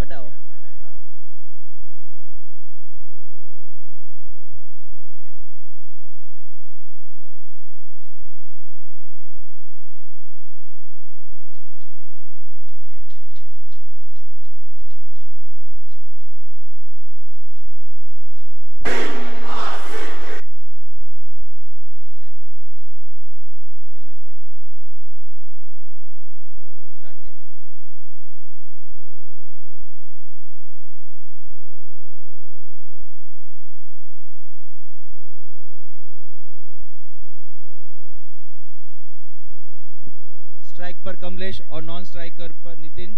हटाओ। स्ट्राइक पर कमलेश और नॉन स्ट्राइकर पर नितिन।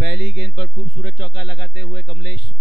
पहली गेंद पर खूबसूरत चौका लगाते हुए कमलेश।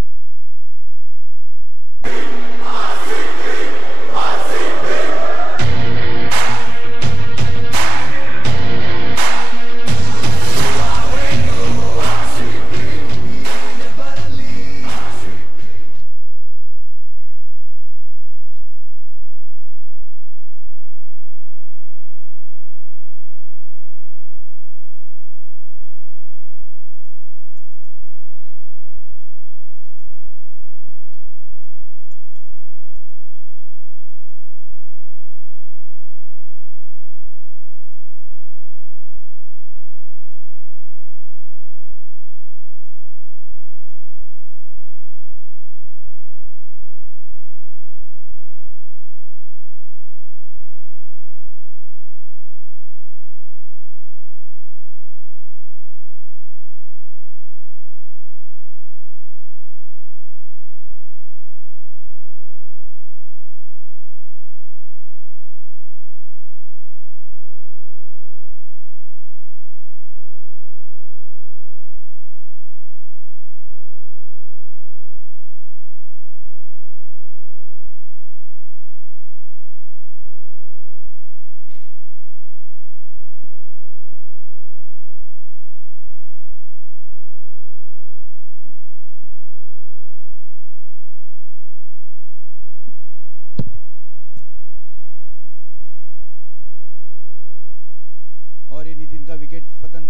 और ये नितिन का विकेट पतन।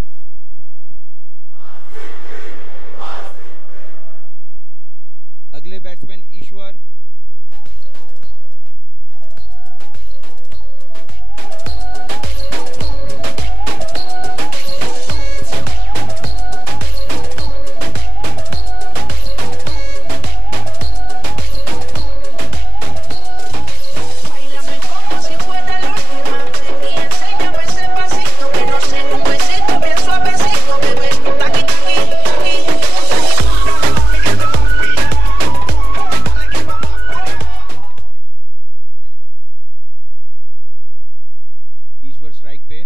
अगले बैट्समैन ईश्वर। ईश्वर स्ट्राइक पे।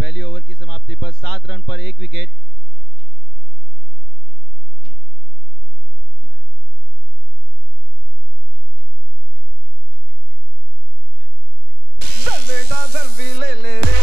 पहली ओवर की समाप्ति पर 7 रन पर 1 विकेट। बेटा सेल्फी ले ले रे।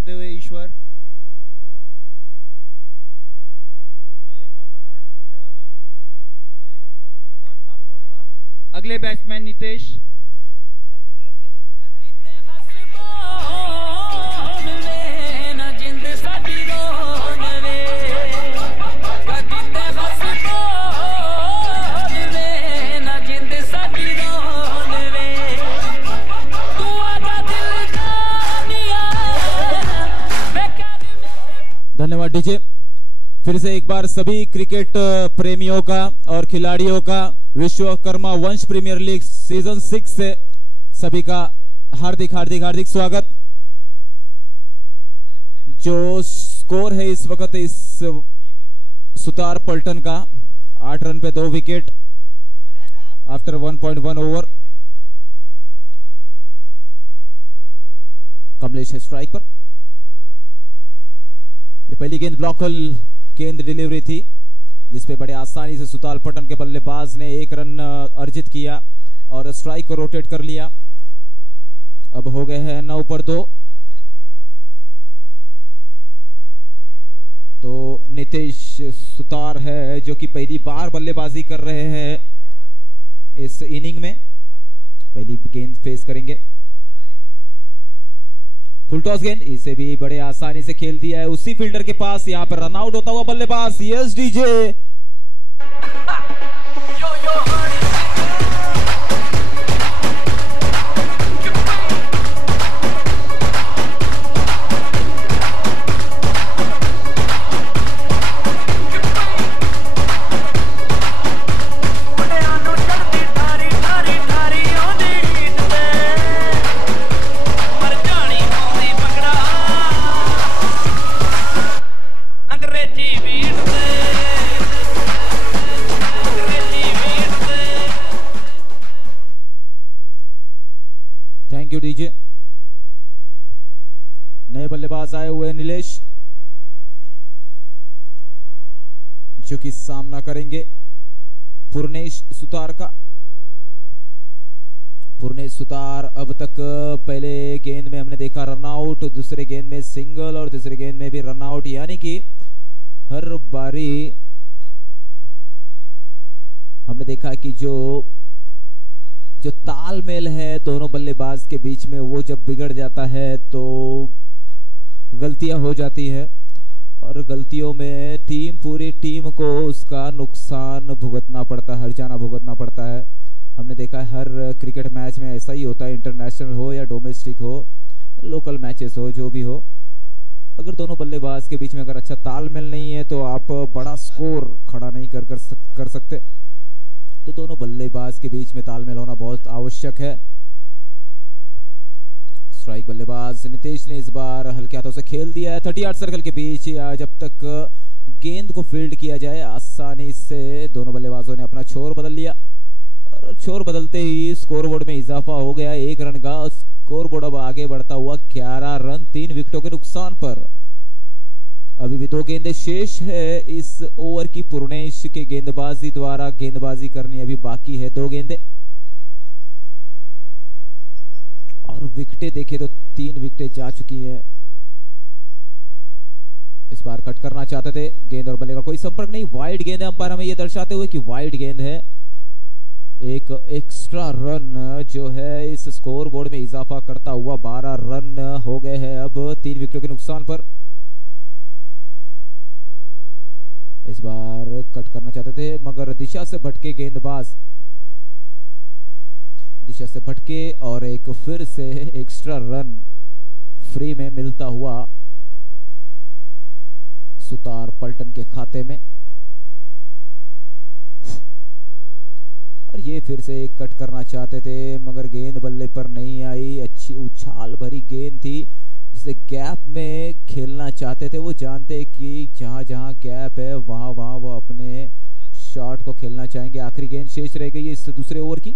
होते हुए ईश्वर, अगले बैट्समैन नितेश, धन्यवाद डीजे। फिर से एक बार सभी क्रिकेट प्रेमियों का और खिलाड़ियों का विश्वकर्मा वंश प्रीमियर लीग सीजन 6 से सभी का हार्दिक हार्दिक हार्दिक स्वागत। जो स्कोर है इस वक्त इस सुतार पलटन का 8 रन पे 2 विकेट आफ्टर 1.1 ओवर। कमलेश है स्ट्राइक पर। ये पहली गेंद ब्लॉकल गेंद डिलीवरी थी जिसपे बड़े आसानी से सुतार पलटन के बल्लेबाज ने 1 रन अर्जित किया और स्ट्राइक को रोटेट कर लिया। अब हो गए हैं 9 पर 2। तो नितेश सुतार है जो कि पहली बार बल्लेबाजी कर रहे हैं इस इनिंग में। पहली गेंद फेस करेंगे। फुल टॉस गेंद, इसे भी बड़े आसानी से खेल दिया है उसी फील्डर के पास। यहां पर रन आउट होता हुआ बल्लेबाज yes DJ. Thank you DJ. नए बल्लेबाज आए हुए नीलेश जो कि सामना करेंगे पूर्णेश सुतार का। पूर्णेश सुतार अब तक पहले गेंद में हमने देखा रन आउट, दूसरे गेंद में सिंगल और तीसरे गेंद में भी रन आउट, यानी कि हर बारी हमने देखा कि जो तालमेल है दोनों बल्लेबाज के बीच में वो जब बिगड़ जाता है तो गलतियां हो जाती है और गलतियों में पूरी टीम को उसका नुकसान भुगतना पड़ता है, हर्जाना भुगतना पड़ता है। हमने देखा है हर क्रिकेट मैच में ऐसा ही होता है, इंटरनेशनल हो या डोमेस्टिक हो, लोकल मैचेस हो, जो भी हो। अगर दोनों बल्लेबाज के बीच में अगर अच्छा तालमेल नहीं है तो आप बड़ा स्कोर खड़ा नहीं कर सकते। तो दोनों बल्लेबाज के बीच में तालमेल होना बहुत आवश्यक है। स्ट्राइक बल्लेबाज नितेश ने इस बार हल्के हाथों से खेल दिया है 38 सर्कल के बीच। जब तक गेंद को फील्ड किया जाए आसानी से दोनों बल्लेबाजों ने अपना छोर बदल लिया और छोर बदलते ही स्कोरबोर्ड में इजाफा हो गया 1 रन का। स्कोरबोर्ड अब आगे बढ़ता हुआ 11 रन 3 विकेटों के नुकसान पर। अभी भी 2 गेंदें शेष है इस ओवर की। पूर्णेश के गेंदबाजी द्वारा गेंदबाजी करनी अभी बाकी है 2 गेंदें और विकेटें देखे तो 3 विकेटें जा चुकी है। इस बार कट करना चाहते थे, गेंद और बल्ले का कोई संपर्क नहीं। वाइड गेंद है, अंपायर हमें यह दर्शाते हुए कि वाइड गेंद है। एक एक्स्ट्रा रन जो है इस स्कोर बोर्ड में इजाफा करता हुआ 12 रन हो गए हैं अब 3 विकेटों के नुकसान पर। इस बार कट करना चाहते थे मगर दिशा से भटके गेंदबाज, दिशा से भटके और एक फिर से एक्स्ट्रा रन फ्री में मिलता हुआ सुतार पलटन के खाते में। और ये फिर से कट करना चाहते थे मगर गेंद बल्ले पर नहीं आई। अच्छी उछाल भरी गेंद थी जिसे गैप में खेलना चाहते थे। वो जानते कि जहां जहां गैप है वहां वहां वो अपने शॉट को खेलना चाहेंगे। आखिरी गेंद शेष रह गई इस दूसरे ओवर की।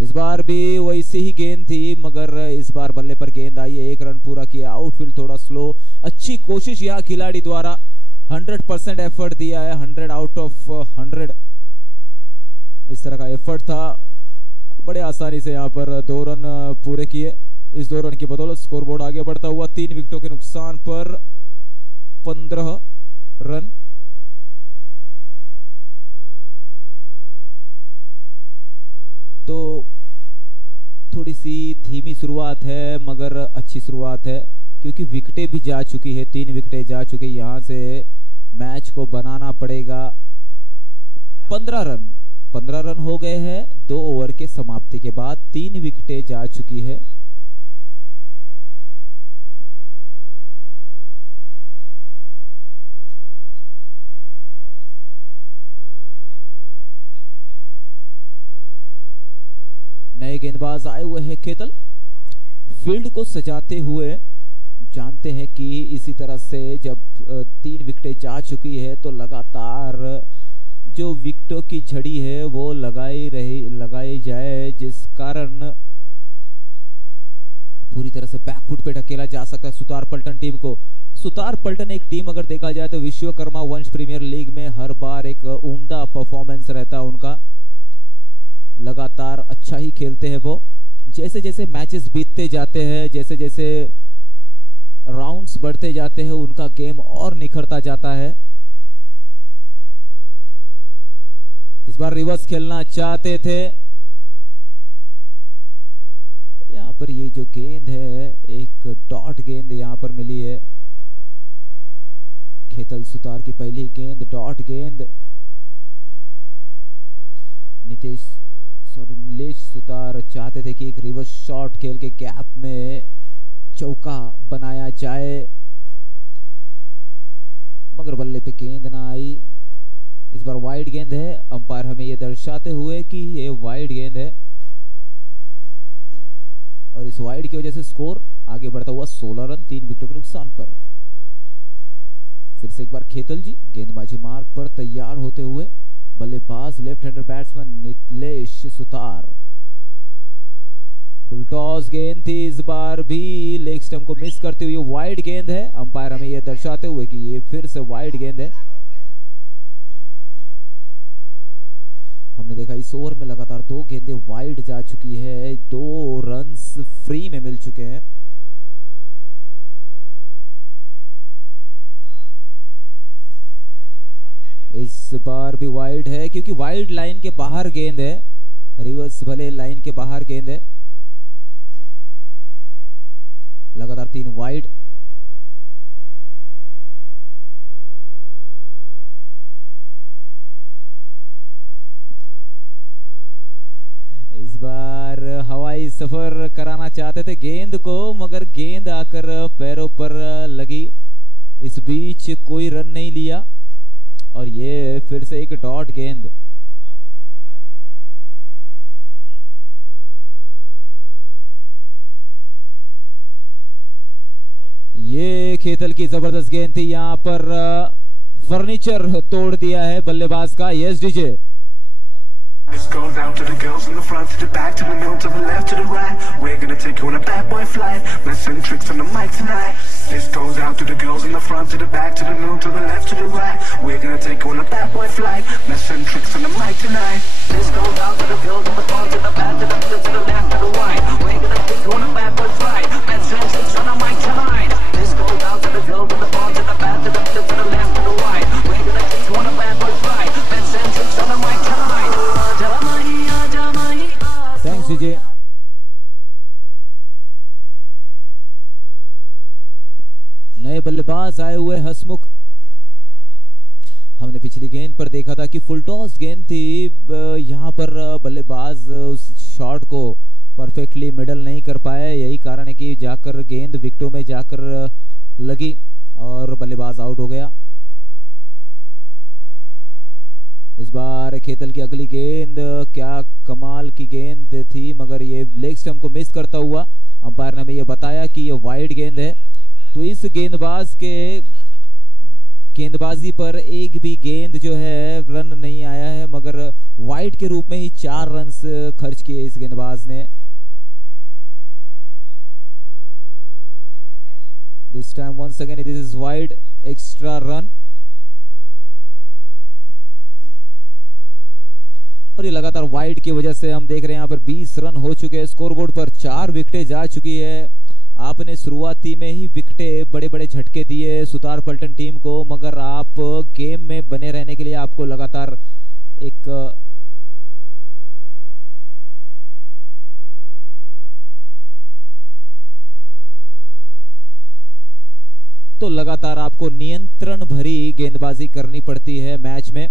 इस बार भी वैसी ही गेंद थी मगर इस बार बल्ले पर गेंद आई है। 1 रन पूरा किया। आउटफील्ड थोड़ा स्लो। अच्छी कोशिश यहाँ खिलाड़ी द्वारा 100% एफर्ट दिया है। 100 आउट ऑफ 100 इस तरह का एफर्ट था। बड़े आसानी से यहाँ पर 2 रन पूरे किए। इस 2 रन की बदौलत स्कोरबोर्ड आगे बढ़ता हुआ 3 विकेटों के नुकसान पर 15 रन। तो थोड़ी सी धीमी शुरुआत है मगर अच्छी शुरुआत है, क्योंकि विकेटें भी जा चुकी है, 3 विकेटें जा चुकी है। यहां से मैच को बनाना पड़ेगा। 15 रन हो गए हैं 2 ओवर के समाप्ति के बाद, 3 विकेटें जा चुकी है। नए गेंदबाज आए हुए हैं खेतल, फील्ड को सजाते हुए। जानते हैं कि इसी तरह से जब 3 विकेटें जा चुकी है तो लगातार जो विकेटों की झड़ी है वो लगाई जाए, जिस कारण पूरी तरह से बैकफुट पे ढकेला जा सकता है सुतार पलटन टीम को। सुतार पलटन एक टीम अगर देखा जाए तो विश्वकर्मा वंश प्रीमियर लीग में हर बार एक उम्दा परफॉर्मेंस रहता है उनका, लगातार अच्छा ही खेलते हैं वो। जैसे जैसे मैचेस बीतते जाते हैं, जैसे जैसे राउंड्स बढ़ते जाते हैं, उनका गेम और निखरता जाता है। इस बार रिवर्स खेलना चाहते थे। यहां पर ये जो गेंद है एक डॉट गेंद यहां पर मिली है। खेतल सुतार की पहली गेंद डॉट गेंद। नीलेश सुतार चाहते थे कि एक रिवर्स शॉट खेल के गैप में चौका बनाया जाए, मगर बल्ले पे गेंद ना आई। इस बार वाइड गेंद है, अंपायर हमें यह दर्शाते हुए कि ये वाइड गेंद है और इस वाइड की वजह से स्कोर आगे बढ़ता हुआ 16 रन 3 विकेटों के नुकसान पर। फिर से एक बार खेतल जी गेंदबाजी मार्ग पर तैयार होते हुए। बल्लेबाज left hander batsman Nilesh Sutar. Full toss गेंद थी, इस बार भी लेग स्टंप को मिस करते हुए वाइड गेंद है। अंपायर हमें यह दर्शाते हुए कि ये फिर से वाइड गेंद है। हमने देखा इस ओवर में लगातार 2 गेंदें वाइड जा चुकी है, 2 रन्स फ्री में मिल चुके हैं। इस बार भी वाइड है, क्योंकि वाइड लाइन के बाहर गेंद है। रिवर्स भले लाइन के बाहर गेंद है। लगातार 3 वाइड। इस बार हवाई सफर कराना चाहते थे गेंद को, मगर गेंद आकर पैरों पर लगी। इस बीच कोई रन नहीं लिया और ये फिर से एक डॉट गेंद। ये खेतल की जबरदस्त गेंद थी, यहां पर फर्नीचर तोड़ दिया है बल्लेबाज का। Yes DJ. This goes out to the girls in the front, to the back, to the middle, to the left, to the right. We're gonna take you on a bad boy flight. Messing tricks on the mic tonight. This goes out to the girls in the front, to the back, to the middle, to the left, to the right. We're gonna take you on a bad boy flight. Messing tricks on the mic tonight. This goes out to the girls in the front, to the back, to the middle, to the left, to the right. We're gonna take you on a bad boy flight. Messing tricks on the mic tonight. This goes out to the girls in the front, to the back, to the middle, to the left, to the right. We're gonna take you on a bad boy flight. Messing tricks on the mic tonight. Thanks Vijay. नए बल्लेबाज आए हुए हसमुख। हमने पिछली गेंद पर देखा था कि फुल टॉस गेंद थी, यहां पर बल्लेबाज उस शॉट को परफेक्टली मिडल नहीं कर पाए। यही कारण है कि जाकर गेंद विकेटों में जाकर लगी और बल्लेबाज आउट हो गया। इस बार खेतल की अगली गेंद क्या कमाल की गेंद थी, मगर ये लेग स्टंप को मिस करता हुआ। अंपायर ने हमें यह बताया कि ये वाइड गेंद है। तो इस गेंदबाज के गेंदबाजी पर एक भी गेंद जो है रन नहीं आया है, मगर वाइड के रूप में ही 4 रन्स खर्च किए इस गेंदबाज ने। This time once again this is wide, extra run. और ये लगातार वाइड की वजह से हम देख रहे हैं यहाँ पर 20 रन हो चुके हैं। स्कोरबोर्ड पर 4 विकेटें जा चुकी है। आपने शुरुआती में ही विकेटें बड़े बड़े झटके दिए सुतार पलटन टीम को, मगर आप गेम में बने रहने के लिए आपको लगातार एक तो लगातार आपको नियंत्रण भरी गेंदबाजी करनी पड़ती है मैच में।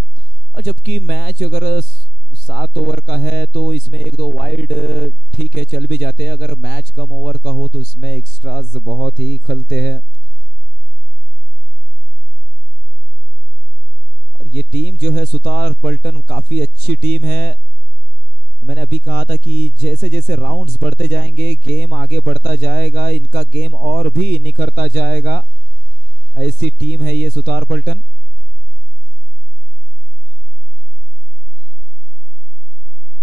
और जबकि मैच अगर 7 ओवर का है तो इसमें 1-2 वाइड ठीक है चल भी जाते हैं। अगर मैच कम ओवर का हो तो इसमें एक्स्ट्राज बहुत ही खलते हैं। और ये टीम जो है सुतार पलटन काफी अच्छी टीम है। मैंने अभी कहा था कि जैसे जैसे राउंड्स बढ़ते जाएंगे गेम आगे बढ़ता जाएगा, इनका गेम और भी निखरता जाएगा। ऐसी टीम है ये सुतार पलटन।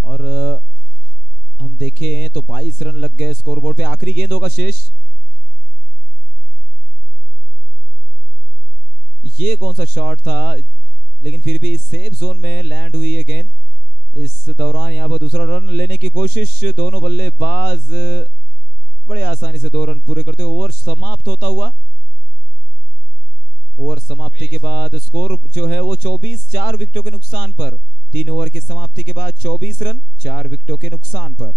और हम देखें तो 22 रन लग गए स्कोरबोर्ड पे। आखिरी गेंद होगा शेष। ये कौन सा शॉट था, लेकिन फिर भी सेफ जोन में लैंड हुई है गेंद। इस दौरान यहां पर दूसरा रन लेने की कोशिश, दोनों बल्लेबाज बड़े आसानी से 2 रन पूरे करते हुए ओवर समाप्त होता हुआ। ओवर समाप्ति के बाद स्कोर जो है वो 24, 4 विकेटों के नुकसान पर। 3 ओवर की समाप्ति के बाद 24 रन 4 विकेटों के नुकसान पर।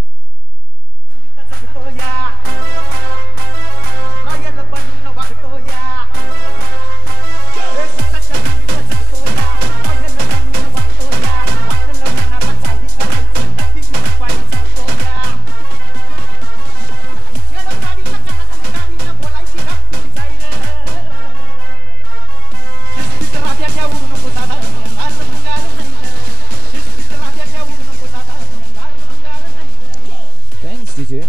Thanks DJ.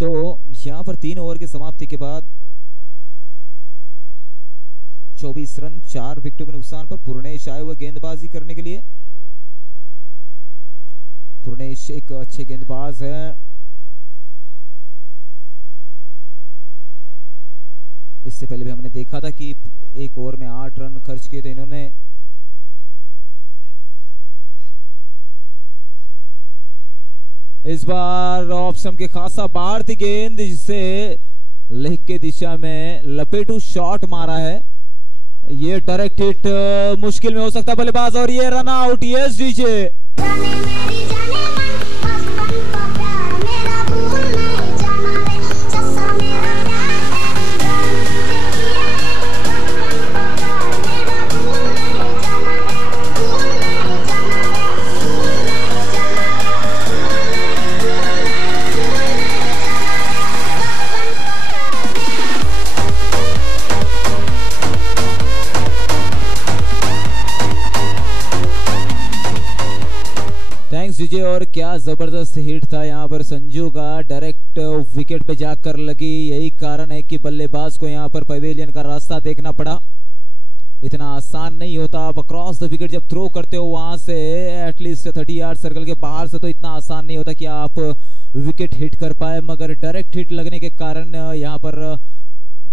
तो यहां पर 3 ओवर की समाप्ति के बाद 24 रन 4 विकेटों के नुकसान पर पूर्णेश आए हुए गेंदबाजी करने के लिए। पूर्णेश एक अच्छे गेंदबाज है। इससे पहले भी हमने देखा था कि 1 ओवर में 8 रन खर्च किए थे इन्होंने। इस बार ऑप्शन के खासा बाहर थी गेंद, जिसे लेग के दिशा में लपेटू शॉट मारा है। ये डायरेक्ट हिट मुश्किल में हो सकता है बल्लेबाज, और ये run out. Yes DJ. Thanks DJ. और क्या जबरदस्त हिट था यहाँ पर संजू का, डायरेक्ट विकेट पे जाकर लगी। यही कारण है कि बल्लेबाज को यहाँ पर पवेलियन का रास्ता देखना पड़ा। इतना आसान नहीं होता, आप अक्रॉस द विकेट जब थ्रो करते हो वहां से एटलीस्ट 30 यार्ड सर्कल के बाहर से, तो इतना आसान नहीं होता कि आप विकेट हिट कर पाए। मगर डायरेक्ट हिट लगने के कारण यहाँ पर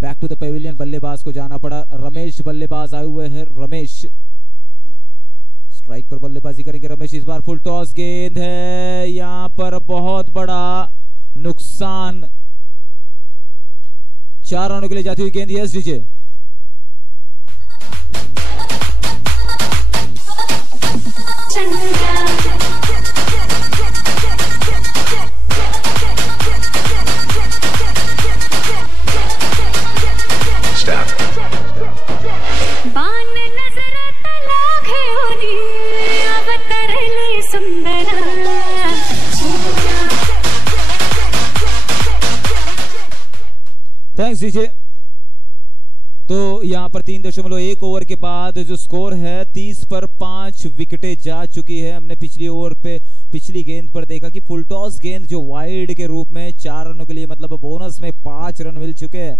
बैक टू द पवेलियन बल्लेबाज को जाना पड़ा। रमेश बल्लेबाज आए हुए हैं। रमेश स्ट्राइक पर बल्लेबाजी करेंगे। रमेश इस बार फुल टॉस गेंद है, यहां पर बहुत बड़ा नुकसान। 4 रनों के लिए जाती हुई गेंद। Yes DJ. Thanks DJ. तो यहां पर 3.1 ओवर के बाद जो स्कोर है 30 पर 5 विकेटें जा चुकी है। हमने पिछली ओवर पे पिछली गेंद पर देखा कि फुल टॉस गेंद जो वाइड के रूप में 4 रनों के लिए, मतलब बोनस में 5 रन मिल चुके हैं।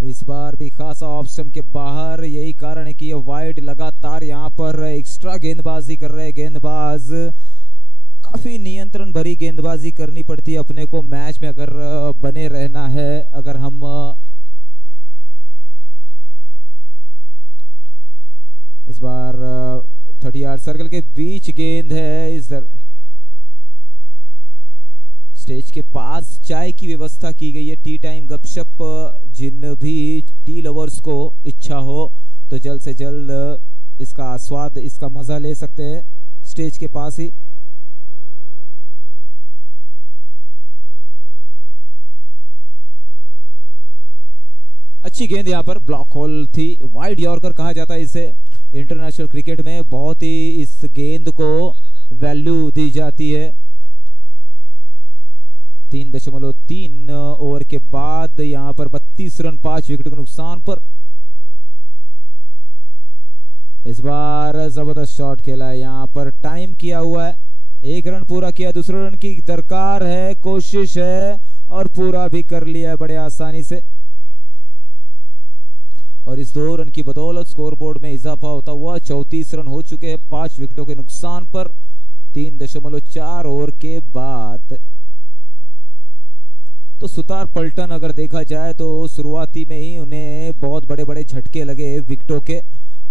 इस बार भी खासा ऑप्शन के बाहर। यही कारण है कि ये वाइड लगातार यहाँ पर एक्स्ट्रा गेंदबाजी कर रहे हैं गेंदबाज। काफी नियंत्रण भरी गेंदबाजी करनी पड़ती है अपने को मैच में अगर बने रहना है। अगर हम बार 30 यार्ड सर्कल के बीच गेंद है। इस स्टेज के पास चाय की व्यवस्था की गई है। टी टाइम गपशप, जिन भी टी लवर्स को इच्छा हो तो जल्द से जल्द इसका स्वाद, इसका मजा ले सकते हैं स्टेज के पास ही। अच्छी गेंद यहां पर ब्लॉक होल थी। वाइड यॉर्कर कहा जाता है इसे इंटरनेशनल क्रिकेट में। बहुत ही इस गेंद को वैल्यू दी जाती है। 3.3 ओवर के बाद यहां पर 32 रन 5 विकेट के नुकसान पर। इस बार जबरदस्त शॉट खेला है। यहां पर टाइम किया हुआ है। 1 रन पूरा किया, दूसरे रन की दरकार है, कोशिश है और पूरा भी कर लिया है बड़े आसानी से। और इस 2 रन की बदौलत स्कोरबोर्ड में इजाफा होता हुआ 34 रन हो चुके हैं 5 विकेटों के नुकसान पर 3.4 ओवर के बाद। तो सुतार पलटन अगर देखा जाए तो शुरुआती में ही उन्हें बहुत बड़े बड़े झटके लगे विकेटों के,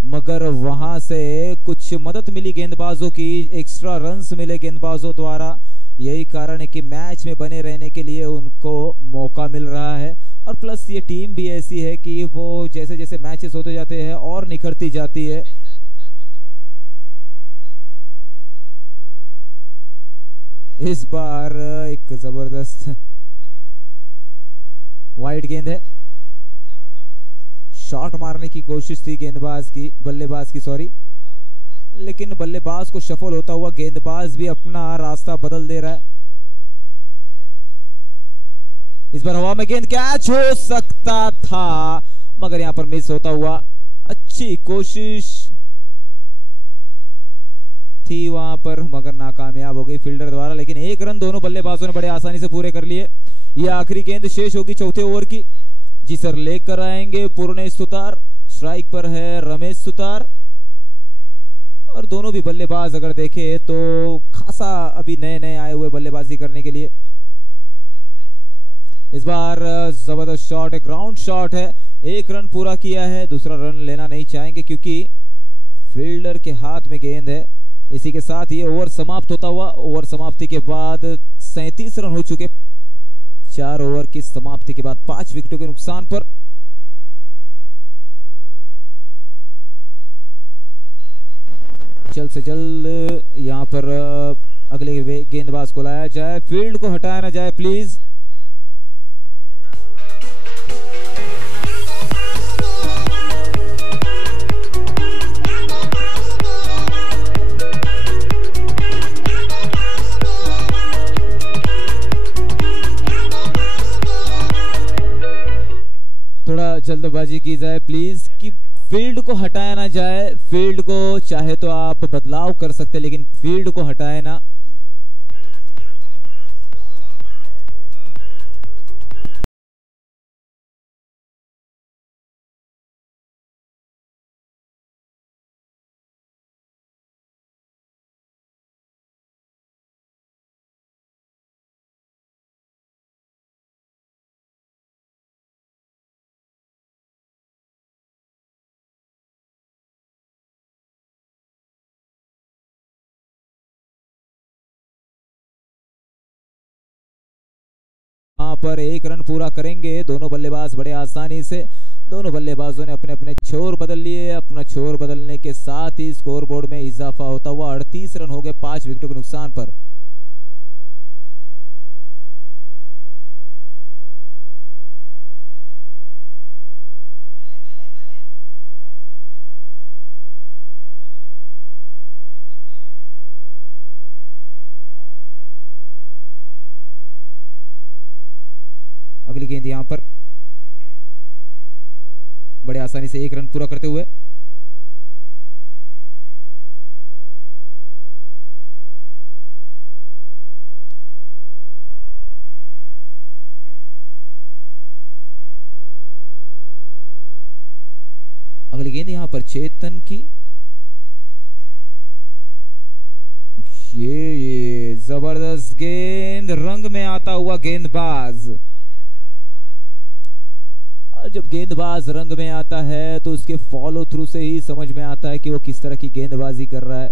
मगर वहां से कुछ मदद मिली गेंदबाजों की, एक्स्ट्रा रन्स मिले गेंदबाजों द्वारा। यही कारण है कि मैच में बने रहने के लिए उनको मौका मिल रहा है। और प्लस ये टीम भी ऐसी है कि वो जैसे जैसे मैचेस होते जाते हैं और निखरती जाती है। इस बार एक जबरदस्त वाइड गेंद है। शॉट मारने की कोशिश थी बल्लेबाज की सॉरी, लेकिन बल्लेबाज को शफल होता हुआ गेंदबाज भी अपना रास्ता बदल दे रहा है। इस बार हवा में गेंद कैच हो सकता था, मगर यहां पर मिस होता हुआ। अच्छी कोशिश थी वहां पर, मगर नाकामयाब हो गई फील्डर द्वारा। लेकिन 1 रन दोनों बल्लेबाजों ने बड़े आसानी से पूरे कर लिए। यह आखिरी गेंद शेष होगी चौथे ओवर की। जी सर, लेकर आएंगे पूर्णेश सुतार। स्ट्राइक पर है रमेश सुतार। और दोनों भी बल्लेबाज अगर देखे तो खासा अभी नए नए आए हुए बल्लेबाजी करने के लिए। इस बार जबरदस्त शॉट है, ग्राउंड शॉट है। 1 रन पूरा किया है, दूसरा रन लेना नहीं चाहेंगे क्योंकि फील्डर के हाथ में गेंद है। इसी के साथ ये ओवर समाप्त होता हुआ। ओवर समाप्ति के बाद 37 रन हो चुके 4 ओवर की समाप्ति के बाद 5 विकेटों के नुकसान पर। जल्द से जल्द यहां पर अगले गेंदबाज को लाया जाए, फील्ड को हटाया ना जाए प्लीज। थोड़ा जल्दबाजी की जाए प्लीज कि फील्ड को हटाया ना जाए। फील्ड को चाहे तो आप बदलाव कर सकते, लेकिन फील्ड को हटाए ना। वहां पर 1 रन पूरा करेंगे दोनों बल्लेबाज बड़े आसानी से। दोनों बल्लेबाजों ने अपने अपने छोर बदल लिए। अपना छोर बदलने के साथ ही स्कोरबोर्ड में इजाफा होता हुआ 38 रन हो गए 5 विकेटों के नुकसान पर। अगली गेंद यहां पर बड़े आसानी से 1 रन पूरा करते हुए। अगली गेंद यहां पर चेतन की। ये जबरदस्त गेंद, रंग में आता हुआ गेंदबाज। और जब गेंदबाज रंग में आता है तो उसके फॉलो थ्रू से ही समझ में आता है कि वो किस तरह की गेंदबाजी कर रहा है।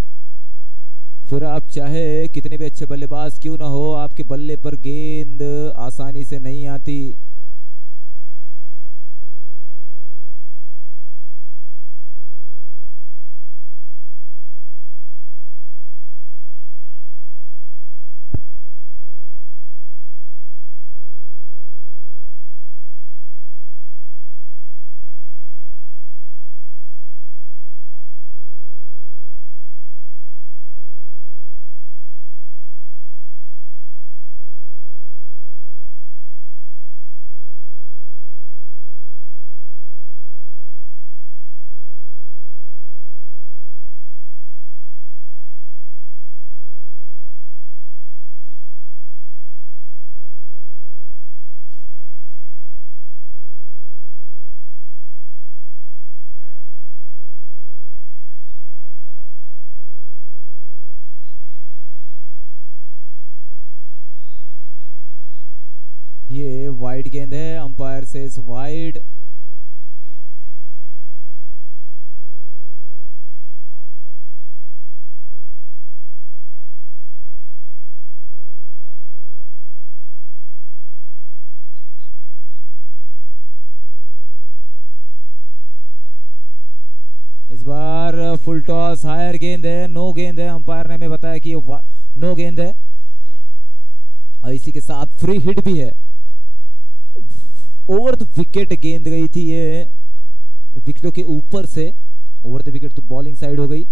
फिर आप चाहे कितने भी अच्छे बल्लेबाज क्यों ना हो, आपके बल्ले पर गेंद आसानी से नहीं आती। ये वाइड गेंद है, अंपायर से वाइड। इस बार फुल टॉस, हायर गेंद है, नो गेंद है। अंपायर ने हमें बताया कि नो गेंद है और इसी के साथ फ्री हिट भी है। ओवर द विकेट गेंद गई थी, ये विकेटों के ऊपर से ओवर द विकेट तो बॉलिंग साइड हो गई।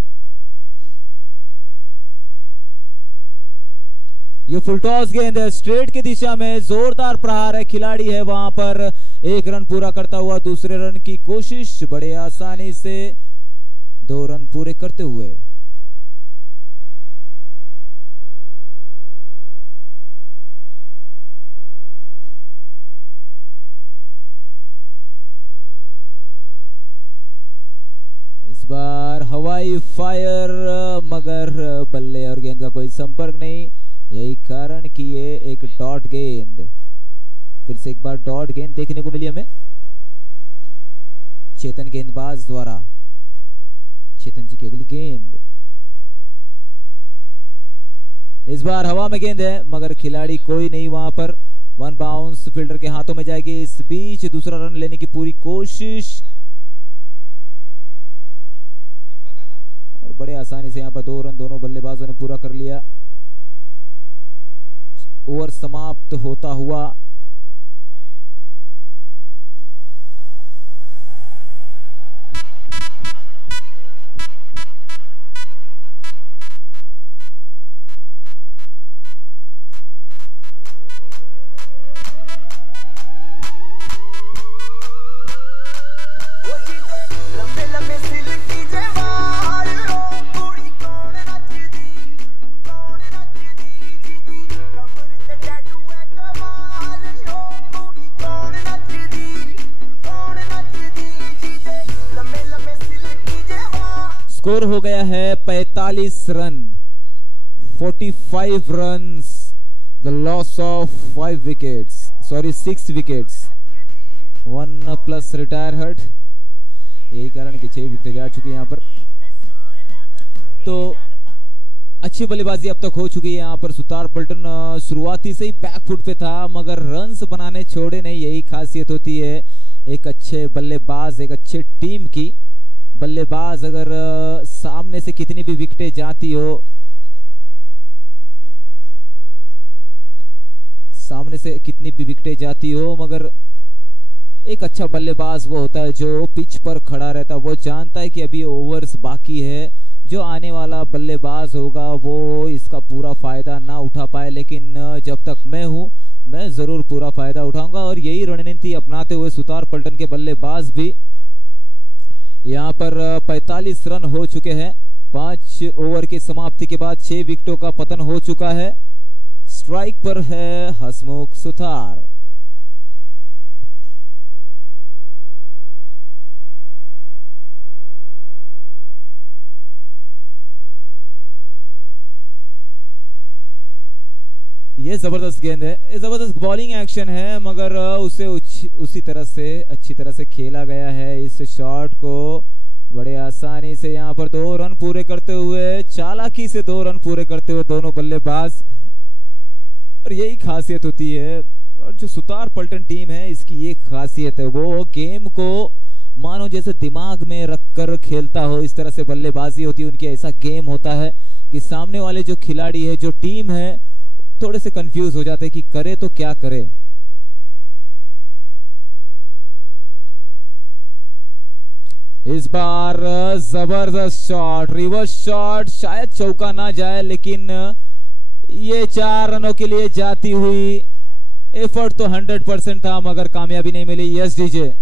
ये फुल टॉस गेंद है, स्ट्रेट की दिशा में जोरदार प्रहार है, खिलाड़ी है वहां पर। एक रन पूरा करता हुआ दूसरे रन की कोशिश, बड़े आसानी से 2 रन पूरे करते हुए। इस बार हवाई फायर, मगर बल्ले और गेंद का कोई संपर्क नहीं। यही कारण कि ये एक डॉट गेंद, फिर से एक बार डॉट गेंद देखने को मिली हमें चेतन गेंदबाज द्वारा। चेतन जी की अगली गेंद, इस बार हवा में गेंद है मगर खिलाड़ी कोई नहीं वहां पर। 1 बाउंस फील्डर के हाथों में जाएगी। इस बीच दूसरा रन लेने की पूरी कोशिश और बड़े आसानी से यहां पर 2 रन दोनों बल्लेबाजों ने पूरा कर लिया। ओवर समाप्त होता हुआ स्कोर हो गया है 45 run, 45 runs, the loss of 5 wickets, sorry 6 wickets, 1 plus retire hurt. यही कारण कि 6 विकेट जा चुकी है यहाँ पर। तो अच्छी बल्लेबाजी अब तक हो चुकी है यहाँ पर। सुतार पल्टन शुरुआती से ही बैकफुट पे था मगर रन्स बनाने छोड़े नहीं। यही खासियत होती है एक अच्छे बल्लेबाज, एक अच्छे टीम की। बल्लेबाज अगर सामने से कितनी भी विकेटें जाती हो, सामने से कितनी भी विकेटें जाती हो, मगर एक अच्छा बल्लेबाज वो होता है जो पिच पर खड़ा रहता है। वो जानता है कि अभी ओवर्स बाकी है, जो आने वाला बल्लेबाज होगा वो इसका पूरा फायदा ना उठा पाए, लेकिन जब तक मैं हूं मैं जरूर पूरा फायदा उठाऊंगा। और यही रणनीति अपनाते हुए सुतार पल्टन के बल्लेबाज भी यहाँ पर 45 रन हो चुके हैं। 5 ओवर की समाप्ति के बाद 6 विकेटों का पतन हो चुका है। स्ट्राइक पर है हसमुख सुतार। ये जबरदस्त गेंद है, ये जबरदस्त बॉलिंग एक्शन है, मगर उसे उसी तरह से अच्छी तरह से खेला गया है। इस शॉट को बड़े आसानी से यहाँ पर 2 रन पूरे करते हुए, चालाकी से 2 रन पूरे करते हुए दोनों बल्लेबाज। और यही खासियत होती है, और जो सुतार पलटन टीम है इसकी ये खासियत है, वो गेम को मानो जैसे दिमाग में रखकर खेलता हो, इस तरह से बल्लेबाजी होती है उनकी। ऐसा गेम होता है कि सामने वाले जो खिलाड़ी है, जो टीम है, थोड़े से कंफ्यूज हो जाते हैं कि करे तो क्या करे। इस बार जबरदस्त शॉट, रिवर्स शॉट, शायद चौका ना जाए, लेकिन ये 4 रनों के लिए जाती हुई एफर्ट तो 100% था, मगर कामयाबी नहीं मिली। Yes DJ,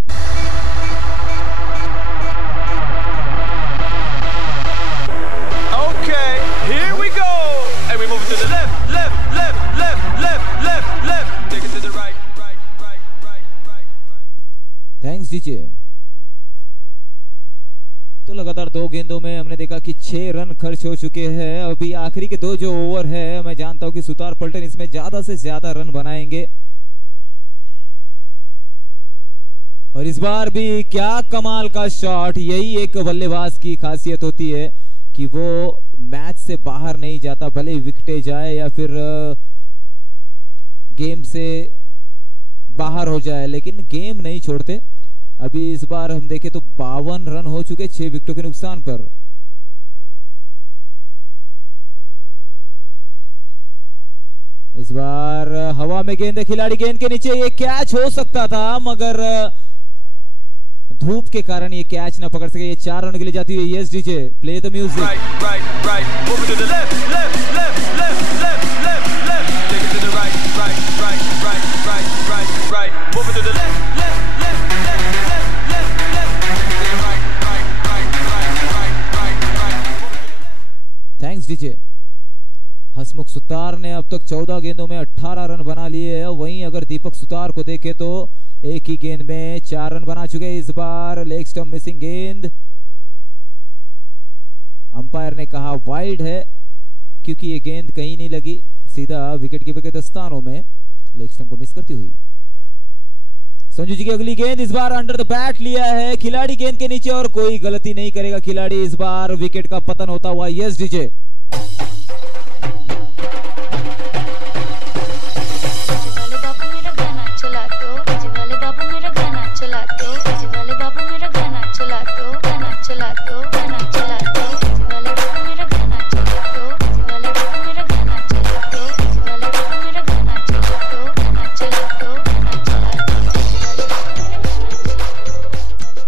thanks DJ. तो लगातार 2 गेंदों में हमने देखा कि 6 रन खर्च हो चुके हैं। अभी आखिरी के 2 जो ओवर है, मैं जानता हूं कि सुतार पलटन इसमें ज्यादा से ज्यादा रन बनाएंगे। और इस बार भी क्या कमाल का शॉट। यही एक बल्लेबाज की खासियत होती है कि वो मैच से बाहर नहीं जाता, भले विकेटें जाए या फिर गेम से बाहर हो जाए, लेकिन गेम नहीं छोड़ते। अभी इस बार हम देखें तो 52 रन हो चुके 6 विकेटों के नुकसान पर। इस बार हवा में गेंद है, खिलाड़ी गेंद के नीचे, ये कैच हो सकता था, मगर धूप के कारण ये कैच ना पकड़ सके। ये 4 रन के लिए जाती हुई। Yes DJ, play the music. Thanks DJ. Hasmukh Sutar ने अब तक 14 गेंदों में 18 रन बना लिए हैं। वहीं अगर दीपक सुतार को देखें तो एक ही गेंद में 4 रन बना चुके। इस बार लेग स्टंप मिसिंग गेंद, अंपायर ने कहा वाइड है, क्योंकि ये गेंद कहीं नहीं लगी, सीधा विकेट कीपर के दस्तानों में, लेग स्टंप को मिस करती हुई। संजू जी की अगली गेंद इस बार अंडर द बैट लिया है, खिलाड़ी गेंद के नीचे और कोई गलती नहीं करेगा खिलाड़ी। इस बार विकेट का पतन होता हुआ। Yes DJ,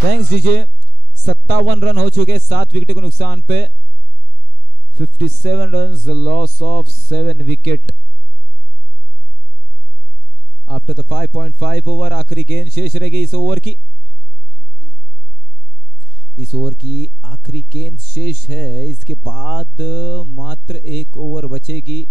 thanks DJ. 57 run हो चुके 7 विकेट के नुकसान पे। 57 runs, loss of 7 wicket after the 5.5 over. आखिरी गेंद शेष रहेगी इस ओवर की। इस ओवर की आखिरी गेंद शेष है, इसके बाद मात्र 1 ओवर बचेगी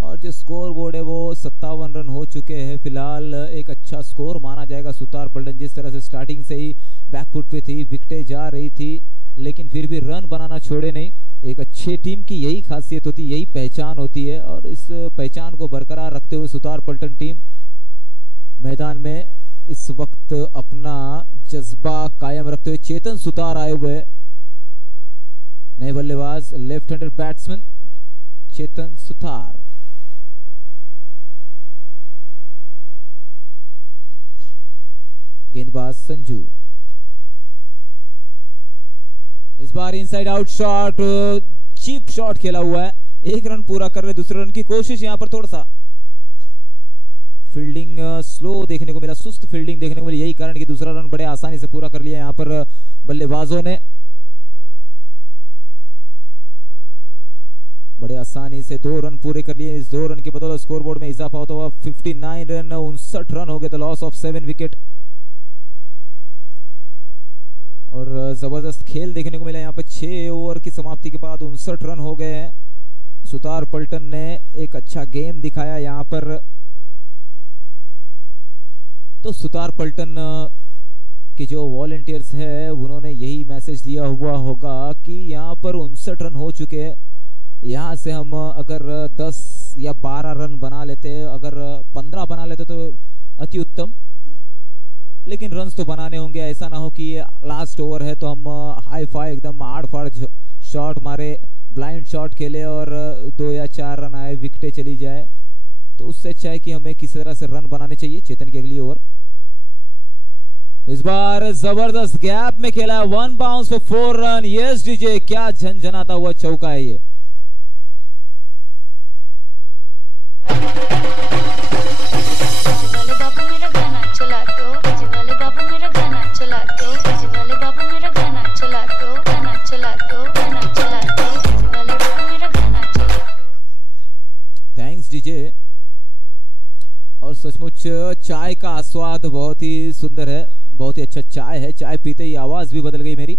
और जो स्कोर बोर्ड है वो 57 रन हो चुके हैं। फिलहाल एक अच्छा स्कोर माना जाएगा। सुतार पलटन जिस तरह से स्टार्टिंग से ही बैकफुट पे थी, विकेटें जा रही थी, लेकिन फिर भी रन बनाना छोड़े नहीं। एक अच्छे टीम की यही खासियत होती है, यही पहचान होती है, और इस पहचान को बरकरार रखते हुए सुतार पलटन टीम मैदान में इस वक्त अपना जज्बा कायम रखते हुए। चेतन सुतार आए हुए नए बल्लेबाज, left handed batsman Chetan Sutar. गेंदबाज संजू। इस बार inside out shot, chip shot खेला हुआ है। 1 रन पूरा कर रहे, दूसरे रन की कोशिश। यहां पर थोड़ा सा फील्डिंग स्लो देखने को मिला, सुस्त फील्डिंग देखने को मिली। यही कारण कि दूसरा रन बड़े आसानी से पूरा कर लिया यहां पर बल्लेबाजों ने। बड़े आसानी से 2 रन पूरे कर लिए। इस 2 रन की बदौलत स्कोरबोर्ड में इजाफा होता हुआ 59 रन, 59 रन हो गए, तो लॉस ऑफ 7 विकेट। और जबरदस्त खेल देखने को मिला यहाँ पे। 6 ओवर की समाप्ति के बाद 59 रन हो गए हैं। सुतार पलटन ने एक अच्छा गेम दिखाया यहाँ पर। तो सुतार पलटन के जो वॉलंटियर्स है उन्होंने यही मैसेज दिया हुआ होगा कि यहाँ पर 59 रन हो चुके हैं। यहाँ से हम अगर 10 या 12 रन बना लेते, अगर 15 बना लेते तो अति उत्तम, लेकिन रन्स तो बनाने होंगे। ऐसा ना हो कि लास्ट ओवर है तो हम हाई फाई एकदम आड़ फाड़ शॉट मारे, ब्लाइंड शॉट खेले और 2 या 4 रन आए, विकेटें चली जाए। तो उससे अच्छा है कि हमें किसी तरह से रन बनाने चाहिए। चेतन की अगली ओवर, इस बार जबरदस्त गैप में खेला, 1 बाउंस पे 4 रन। यस डीजे, क्या झनझनाता हुआ चौका है ये। वाले बाबू मेरा गाना चला दो, वाले बाबू मेरा गाना चला दो, वाले बाबू मेरा गाना चला दो, गाना चला दो, गाना चला दो, वाले बाबू मेरा गाना चला दो। Thanks DJ. और सचमुच चाय का आस्वाद बहुत ही सुंदर है, बहुत ही अच्छा चाय है। चाय पीते ही आवाज भी बदल गई मेरी।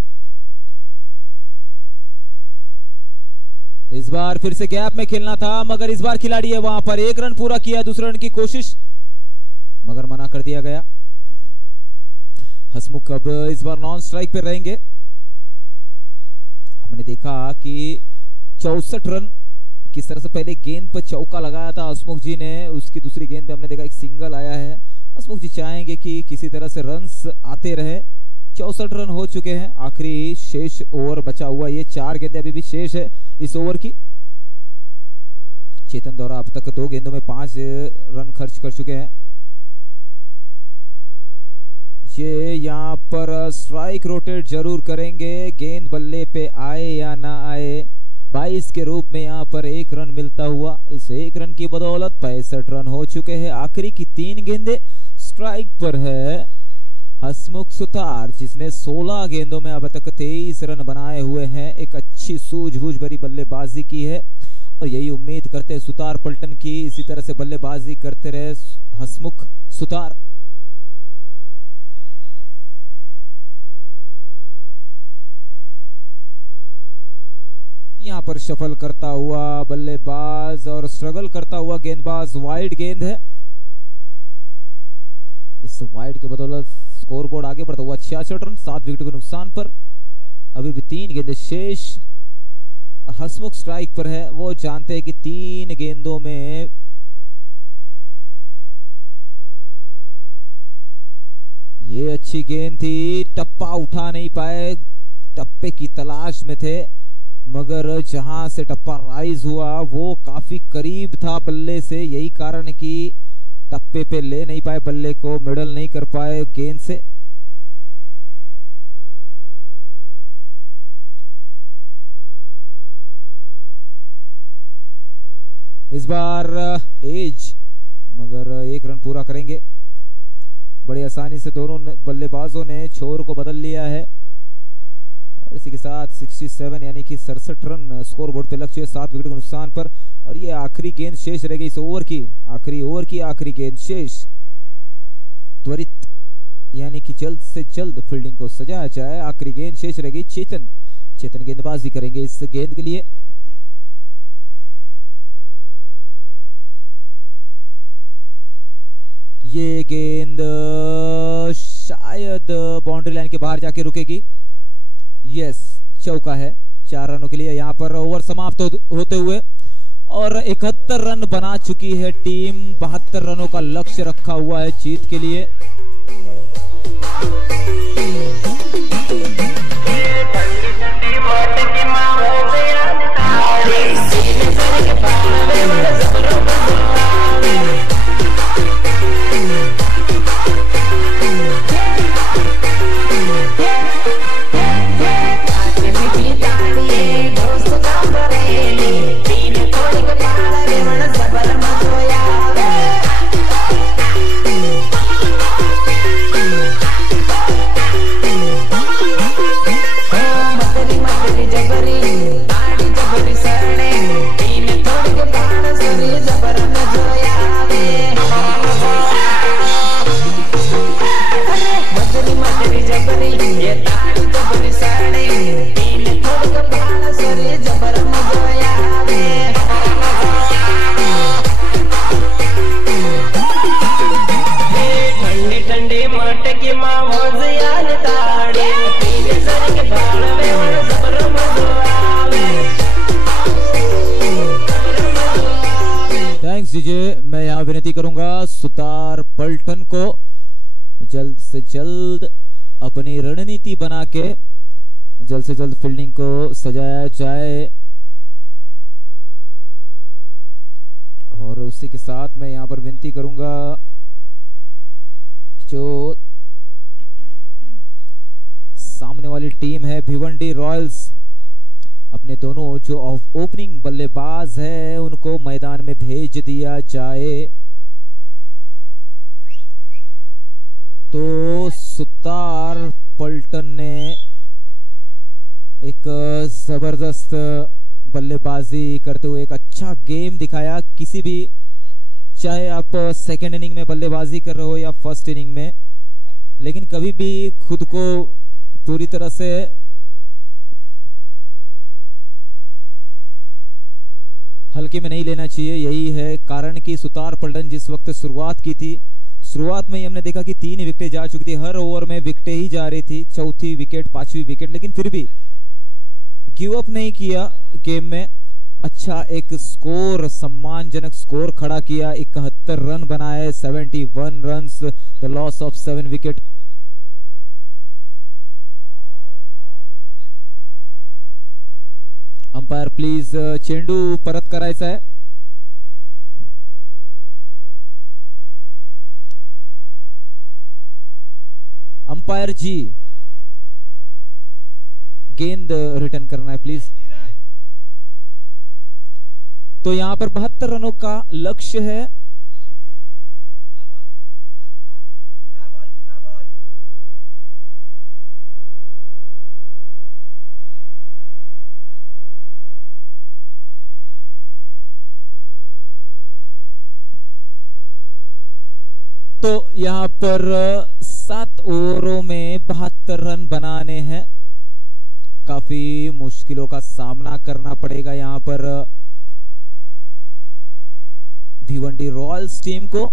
इस बार फिर से गैप में खेलना था, मगर इस बार खिलाड़ी है वहां पर 1 रन पूरा किया, दूसरे रन की कोशिश मगर मना कर दिया गया। हसमुख अब इस बार नॉन स्ट्राइक पे रहेंगे। हमने देखा कि 64 रन किस तरह से पहले गेंद पर चौका लगाया था हसमुख जी ने, उसकी दूसरी गेंद पे हमने देखा एक सिंगल आया है। हसमुख जी चाहेंगे कि किसी तरह से रन्स आते रहे। 64 रन हो चुके हैं, आखिरी शेष ओवर बचा हुआ, ये 4 गेंदें अभी भी शेष है इस ओवर की। चेतन दौरा अब तक 2 गेंदों में 5 रन खर्च कर चुके हैं। ये यहाँ पर स्ट्राइक रोटेट जरूर करेंगे, गेंद बल्ले पे आए या ना आए। 22 के रूप में यहाँ पर 1 रन मिलता हुआ, इस 1 रन की बदौलत 65 रन हो चुके हैं। आखिरी की 3 गेंदें स्ट्राइक पर है हसमुख सुतार, जिसने 16 गेंदों में अब तक 23 रन बनाए हुए हैं। एक अच्छी सूझबूझ भरी बल्लेबाजी की है और यही उम्मीद करते हैं सुतार पलटन की, इसी तरह से बल्लेबाजी करते रहे हसमुख सुतार। यहां पर शफल करता हुआ बल्लेबाज और स्ट्रगल करता हुआ गेंदबाज, वाइड गेंद है। इस वाइड के बदौलत स्कोरबोर्ड आगे बढ़ता हुआ 66 रन 7 विकेट के नुकसान पर। अभी भी 3 गेंदें शेष। हसमुख स्ट्राइक पर है, वो जानते हैं कि 3 गेंदों में ये अच्छी गेंद थी, टप्पा उठा नहीं पाए, टप्पे की तलाश में थे, मगर जहां से टप्पा राइज हुआ वो काफी करीब था बल्ले से, यही कारण कि टप्पे पे ले नहीं पाए, बल्ले को मिडल नहीं कर पाए गेंद से। इस बार एज मगर 1 रन पूरा करेंगे। बड़ी आसानी से दोनों बल्लेबाजों ने छोर को बदल लिया है और इसी के साथ 67 यानी कि 67 रन स्कोरबोर्ड पे लग चुके 7 विकेट के नुकसान पर। और ये आखिरी गेंद शेष रह गई इस ओवर की, आखिरी ओवर की आखिरी गेंद शेष। त्वरित यानी कि जल्द से जल्द फील्डिंग को सजाया जाए, आखिरी गेंद शेष रह गई। चेतन गेंदबाजी करेंगे इस गेंद के लिए। ये गेंद शायद बाउंड्री लाइन के बाहर जाके रुकेगी। यस, चौका है 4 रनों के लिए। यहां पर ओवर समाप्त होते हुए और 71 रन बना चुकी है टीम। 72 रनों का लक्ष्य रखा हुआ है जीत के लिए। से जल्द अपनी रणनीति बना के जल्द से जल्द फील्डिंग को सजाया जाए। और उसी के साथ मैं यहां पर विनती करूंगा जो सामने वाली टीम है भिवंडी रॉयल्स, अपने दोनों जो ओपनिंग बल्लेबाज है उनको मैदान में भेज दिया जाए। तो सुतार पलटन ने एक जबरदस्त बल्लेबाजी करते हुए एक अच्छा गेम दिखाया। किसी भी, चाहे आप सेकेंड इनिंग में बल्लेबाजी कर रहे हो या फर्स्ट इनिंग में, लेकिन कभी भी खुद को पूरी तरह से हल्के में नहीं लेना चाहिए। यही है कारण कि सुतार पलटन जिस वक्त शुरुआत की थी, शुरुआत में ही हमने देखा कि 3 विकेटें जा चुकी थी, हर ओवर में विकेटें ही जा रही थी, चौथी विकेट, 5वीं विकेट, लेकिन फिर भी गिव अप नहीं किया गेम में। अच्छा एक स्कोर, सम्मानजनक स्कोर खड़ा किया, 71 रन बनाए, 71 runs, the loss of 7 wicket. Umpire please चेंडू परत करायचा आहे। अंपायर जी गेंद रिटर्न करना है प्लीज। तो यहां पर 72 रनों का लक्ष्य है। तो यहां पर 7 ओवरों में 72 रन बनाने हैं। काफी मुश्किलों का सामना करना पड़ेगा यहां पर भिवंडी रॉयल्स टीम को,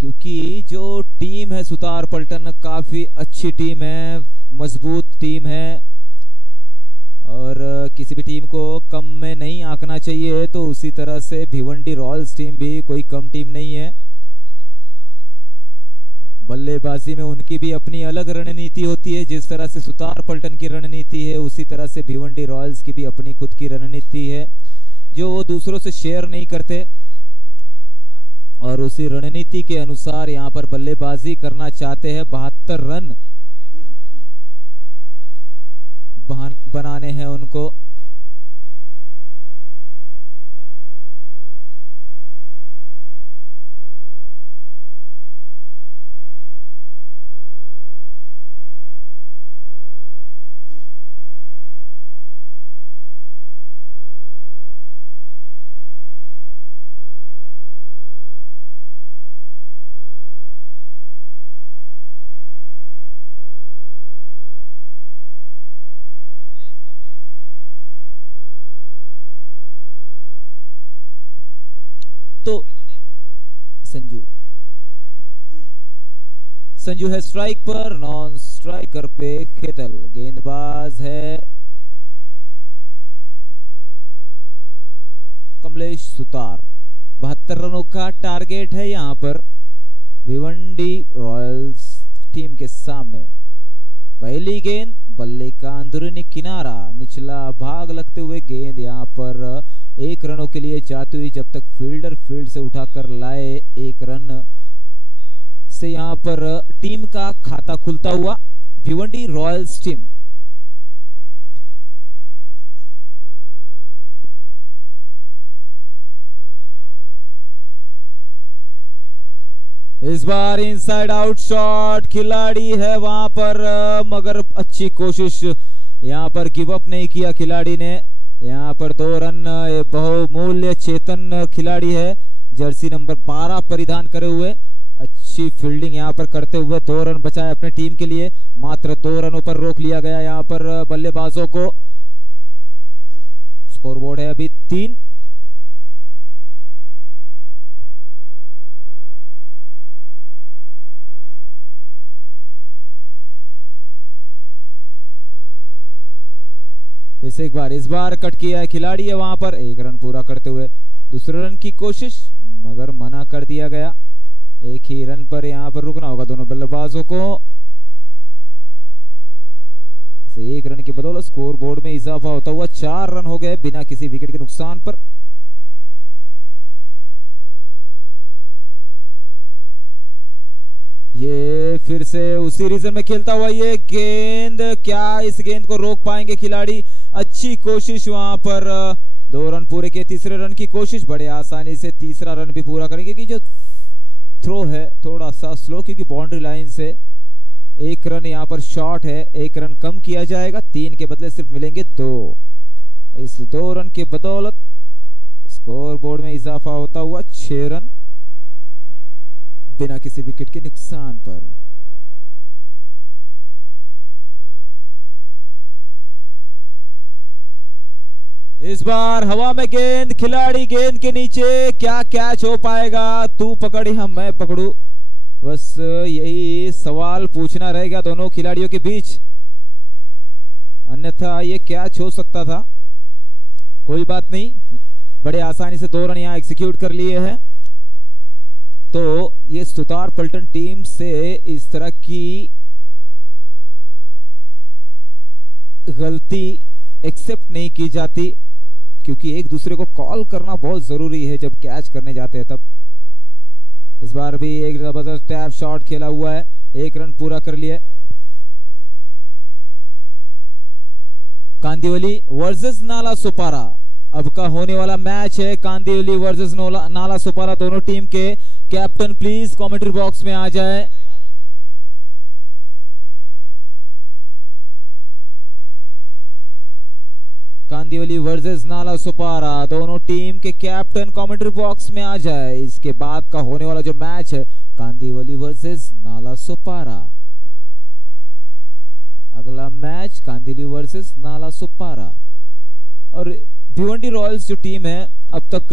क्योंकि जो टीम है सुतार पलटन काफी अच्छी टीम है, मजबूत टीम है और किसी भी टीम को कम में नहीं आंकना चाहिए। तो उसी तरह से भिवंडी रॉयल्स टीम भी कोई कम टीम नहीं है। बल्लेबाजी में उनकी भी अपनी अलग रणनीति होती है। जिस तरह से सुतार पलटन की रणनीति है उसी तरह से भिवंडी रॉयल्स की भी अपनी खुद की रणनीति है जो वो दूसरों से शेयर नहीं करते, और उसी रणनीति के अनुसार यहां पर बल्लेबाजी करना चाहते हैं। 72 रन बनाने हैं उनको। तो संजू है स्ट्राइक पर, नॉन स्ट्राइकर पे खेतल। गेंदबाज है कमलेश सुतार। 72 रनों का टारगेट है यहां पर भिवंडी रॉयल्स टीम के सामने। पहली गेंद बल्ले का अंदरूनी किनारा, निचला भाग लगते हुए गेंद यहां पर 1 रनों के लिए जाती हुई, जब तक फील्डर फील्ड से उठाकर लाए 1 रन से यहां पर टीम का खाता खुलता हुआ भिवंडी रॉयल्स टीम। इस बार इनसाइड आउट शॉट, खिलाड़ी है वहां पर मगर अच्छी कोशिश, यहां पर गिव अप नहीं किया खिलाड़ी ने। यहां पर 2 रन, बहुमूल्य चेतन खिलाड़ी है, जर्सी नंबर 12 परिधान करे हुए। अच्छी फील्डिंग यहां पर करते हुए 2 रन बचाए अपने टीम के लिए। मात्र 2 रनों पर रोक लिया गया यहां पर बल्लेबाजों को। स्कोरबोर्ड है अभी 3। फिर एक बार, इस बार कट किया है खिलाड़ी है वहां पर, 1 रन पूरा करते हुए दूसरे रन की कोशिश मगर मना कर दिया गया। एक ही रन पर यहाँ पर रुकना होगा दोनों बल्लेबाजों को। एक रन की बदौलत स्कोर बोर्ड में इजाफा होता हुआ 4 रन हो गए बिना किसी विकेट के नुकसान पर। ये फिर से उसी रीजन में खेलता हुआ ये गेंद, क्या इस गेंद को रोक पाएंगे खिलाड़ी? अच्छी कोशिश वहां पर, 2 रन पूरे के, तीसरे रन की कोशिश, बड़े आसानी से तीसरा रन भी पूरा करेंगे। क्योंकि जो थ्रो है थोड़ा सा स्लो, क्योंकि बाउंड्री लाइन से 1 रन यहाँ पर शॉर्ट है, 1 रन कम किया जाएगा, 3 के बदले सिर्फ मिलेंगे 2। इस 2 रन के बदौलत स्कोर बोर्ड में इजाफा होता हुआ 6 रन बिना किसी विकेट के नुकसान पर। इस बार हवा में गेंद, खिलाड़ी गेंद के नीचे, क्या कैच हो पाएगा? तू पकड़ या मैं पकड़ू, बस यही सवाल पूछना रहेगा दोनों खिलाड़ियों के बीच, अन्यथा ये कैच हो सकता था। कोई बात नहीं, बड़े आसानी से 2 रन यहां एग्जीक्यूट कर लिए हैं। तो ये सुतार पलटन टीम से इस तरह की गलती एक्सेप्ट नहीं की जाती, क्योंकि एक दूसरे को कॉल करना बहुत जरूरी है जब कैच करने जाते हैं तब। इस बार भी एक जबरदस्त टैप शॉट खेला हुआ है, 1 रन पूरा कर लिया। कांदिवली वर्सेस नाला सुपारा अब का होने वाला मैच है। कांदिवली वर्सेस नाला सुपारा, दोनों टीम के कैप्टन प्लीज कमेंट्री बॉक्स में आ जाए। कांदिवली वर्सेस नाला सुपारा, दोनों टीम के कैप्टन कमेंट्री बॉक्स में आ जाए। इसके बाद का होने वाला जो मैच है कांदिवली वर्सेस नाला सुपारा। अगला मैच कांदिवली वर्सेस नाला सुपारा। और भिवंडी रॉयल्स जो टीम है अब तक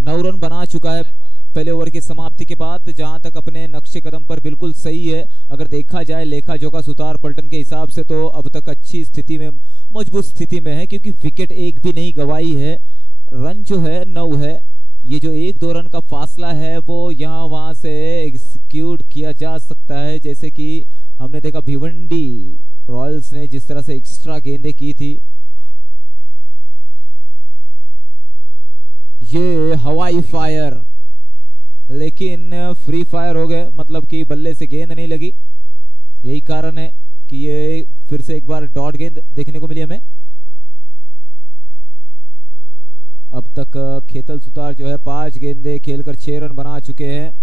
9 रन बना चुका है पहले ओवर की समाप्ति के बाद, जहां तक अपने नक्शे कदम पर बिल्कुल सही है। अगर देखा जाए लेखा जोखा सुतार पलटन के हिसाब से तो अब तक अच्छी स्थिति में, मजबूत स्थिति में है, क्योंकि विकेट एक भी नहीं गवाई है। रन जो है 9 है। ये जो 1-2 रन का फासला है वो यहाँ वहां से एग्जीक्यूट किया जा सकता है, जैसे कि हमने देखा भिवंडी रॉयल्स ने जिस तरह से एक्स्ट्रा गेंदें की थी। ये हवाई फायर, लेकिन फ्री फायर हो गए, मतलब कि बल्ले से गेंद नहीं लगी। यही कारण है कि ये फिर से एक बार डॉट गेंद देखने को मिली हमें। अब तक खेतल सुतार जो है 5 गेंदें खेलकर 6 रन बना चुके हैं।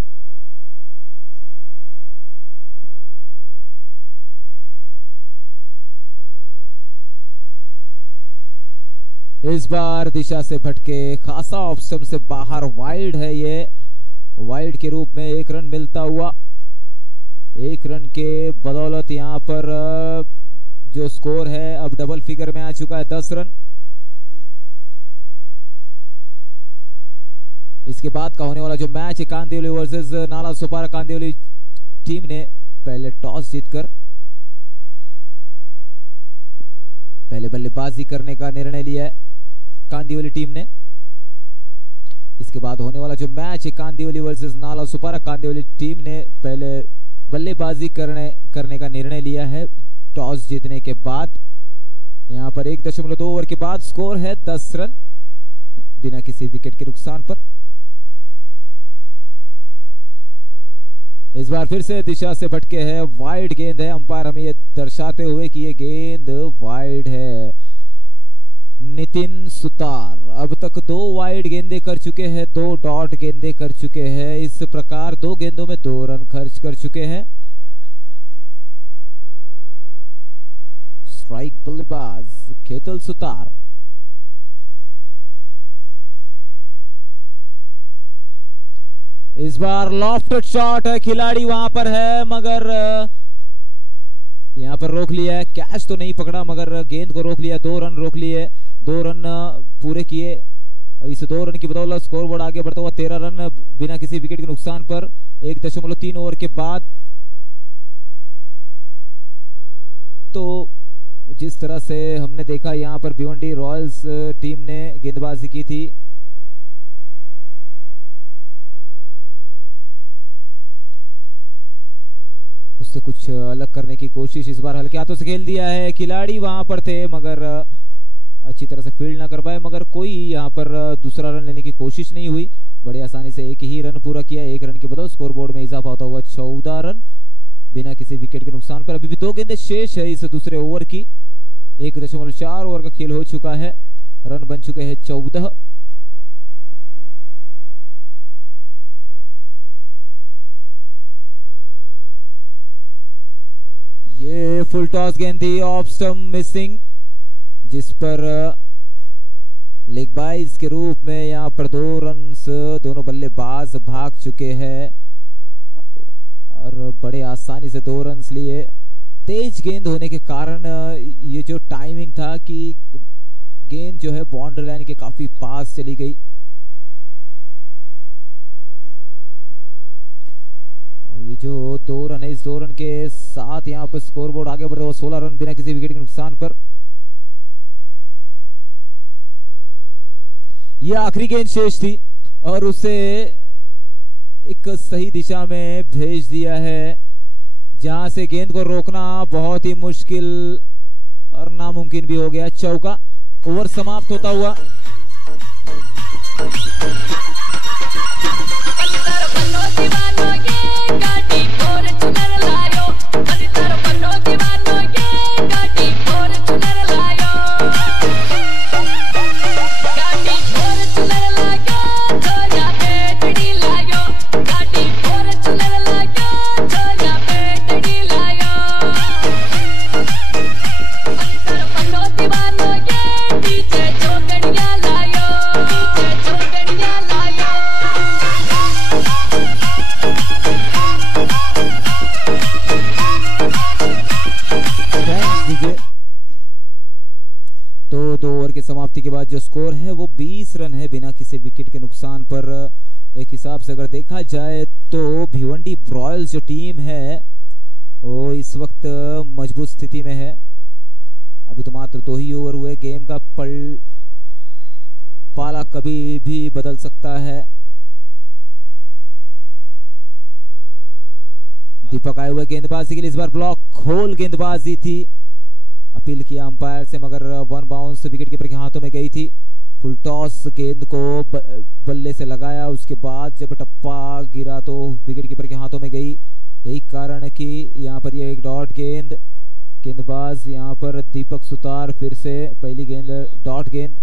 इस बार दिशा से भटके, खासा ऑप्शन से बाहर, वाइड है ये, वाइड के रूप में 1 रन मिलता हुआ। 1 रन के बदौलत यहां पर जो स्कोर है अब डबल फिगर में आ चुका है, 10 रन। इसके बाद का होने वाला जो मैच है कांदिवली वर्सेस नाला सुपारा। कांदिवली टीम ने पहले टॉस जीतकर पहले बल्लेबाजी करने का निर्णय लिया है कांदिवली टीम ने। इसके बाद होने वाला जो मैच है कांदिवली वर्सेस नाला सुपारा। कांदिवली टीम ने पहले बल्लेबाजी करने का निर्णय लिया है टॉस जीतने के बाद। यहां पर 1.2 ओवर के बाद स्कोर है 10 रन बिना किसी विकेट के नुकसान पर। इस बार फिर से दिशा से भटके है, वाइड गेंद है। अंपायर हमें ये दर्शाते हुए कि ये गेंद वाइड है। नितिन सुतार अब तक 2 वाइड गेंदें कर चुके हैं, 2 डॉट गेंदें कर चुके हैं। इस प्रकार 2 गेंदों में 2 रन खर्च कर चुके हैं। स्ट्राइक बल्लेबाज खेतल सुतार। इस बार लॉफ्टेड शॉट है, खिलाड़ी वहां पर है मगर यहां पर रोक लिया है। कैच तो नहीं पकड़ा मगर गेंद को रोक लिया। 2 रन रोक लिए, 2 रन पूरे किए। इस 2 रन की बदौलत स्कोर बोर्ड आगे बढ़ता हुआ 13 रन बिना किसी विकेट के नुकसान पर 1.3 ओवर के बाद। तो जिस तरह से हमने देखा यहां पर भिवंडी रॉयल्स टीम ने गेंदबाजी की थी, उससे कुछ अलग करने की कोशिश, इस बार हल्के हाथों से खेल दिया है। खिलाड़ी वहां पर थे मगर अच्छी तरह से फील्ड ना कर पाए, मगर कोई यहाँ पर दूसरा रन लेने की कोशिश नहीं हुई। बड़े आसानी से एक ही रन पूरा किया। 1 रन के बदौलत स्कोरबोर्ड में इजाफा होता हुआ 14 रन बिना किसी विकेट के नुकसान पर। अभी भी 2 गेंदें शेष है इस दूसरे ओवर की। 1.4 ओवर का खेल हो चुका है, रन बन चुके हैं 14। ये फुल टॉस गेंद थी, ऑफ स्टंप मिसिंग, जिस पर लेग बाइज के रूप में यहाँ पर 2 रन्स दोनों बल्लेबाज भाग चुके हैं और बड़े आसानी से 2 रन्स लिए। तेज गेंद होने के कारण ये जो टाइमिंग था कि गेंद जो है बाउंड्री लाइन के काफी पास चली गई और ये जो 2 रन है, इस 2 रन के साथ यहाँ पर स्कोरबोर्ड आगे बढ़ता हुआ 16 रन बिना किसी विकेट के नुकसान पर। यह आखिरी गेंद शेष थी और उसे एक सही दिशा में भेज दिया है, जहां से गेंद को रोकना बहुत ही मुश्किल और नामुमकिन भी हो गया। चौका। ओवर समाप्त होता हुआ तो 2 ओवर की समाप्ति के बाद जो स्कोर है वो 20 रन है बिना किसी विकेट के नुकसान पर। एक हिसाब से अगर देखा जाए तो भिवंडी रॉयल्स जो टीम है वो इस वक्त मजबूत स्थिति में है। अभी तो मात्र 2 ही ओवर हुए, गेम का पाला कभी भी बदल सकता है। दीपक आए हुए गेंदबाजी के लिए, इस बार ब्लॉक होल गेंदबाजी थी। अपील किया अंपायर से मगर 1 बाउंस विकेट कीपर के हाथों में गई थी। फुल टॉस गेंद को बल्ले से लगाया, उसके बाद जब टप्पा गिरा तो विकेट कीपर के हाथों में गई। यही कारण है कि यहाँ पर ये एक डॉट गेंद, गेंदबाज यहाँ पर दीपक सुतार, फिर से पहली गेंद डॉट गेंद।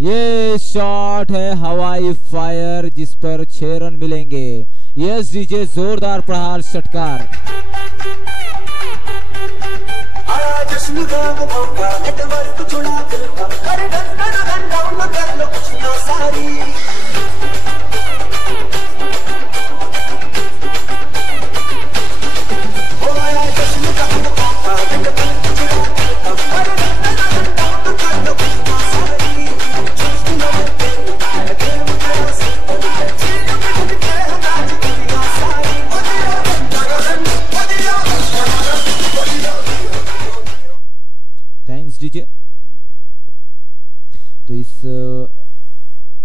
ये शॉट है हवाई फायर जिस पर 6 रन मिलेंगे। यस डीजे, जोरदार प्रहार षटकार। जश्न का वो मौका नेटवर्क जुड़ा करता, अरे गन डाउन कर लो कुछ ना सारी। ओ आया जश्न का वो मौका नेटवर्क जुड़ा करता, अरे गन डाउन कर लो कुछ ना सारी। जश्न में तेरे आया गेम तेरा सिंपल है, चीज़ में के नाच दुनिया सारी। Thanks DJ. तो इस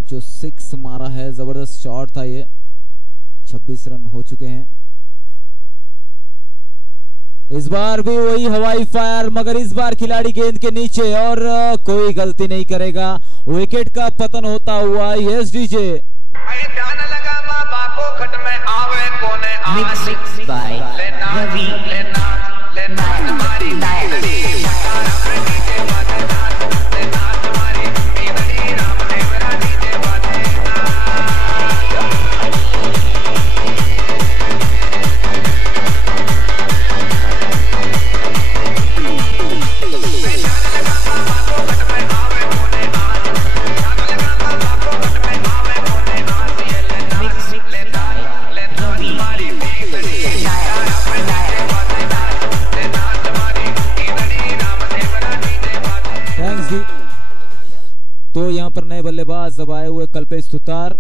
जो 6 मारा है, जबरदस्त शॉट था ये। 26 रन हो चुके हैं। इस बार भी वही हवाई फायर, मगर इस बार खिलाड़ी गेंद के नीचे और कोई गलती नहीं करेगा। विकेट का पतन होता हुआ। Yes DJ. ध्यान लगा बाबा को खट में आवे कोने Mixed by Ravi लेना तुम्हारी लाइब्रेरी तो यहाँ पर नए बल्लेबाज अब आए हुए कल्पेश सुतार।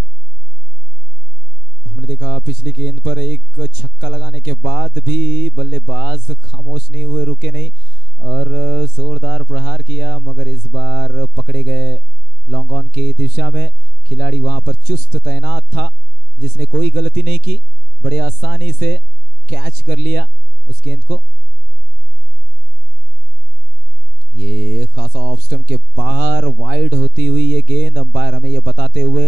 हमने देखा पिछली गेंद पर एक छक्का लगाने के बाद भी बल्लेबाज खामोश नहीं हुए, रुके नहीं और जोरदार प्रहार किया, मगर इस बार पकड़े गए लॉन्ग ऑन की दिशा में। खिलाड़ी वहां पर चुस्त तैनात था जिसने कोई गलती नहीं की। बड़े आसानी से कैच कर लिया उस गेंद को। ये खासा ऑफ स्टंप के बाहर वाइड होती हुई ये गेंद, अंपायर हमें ये बताते हुए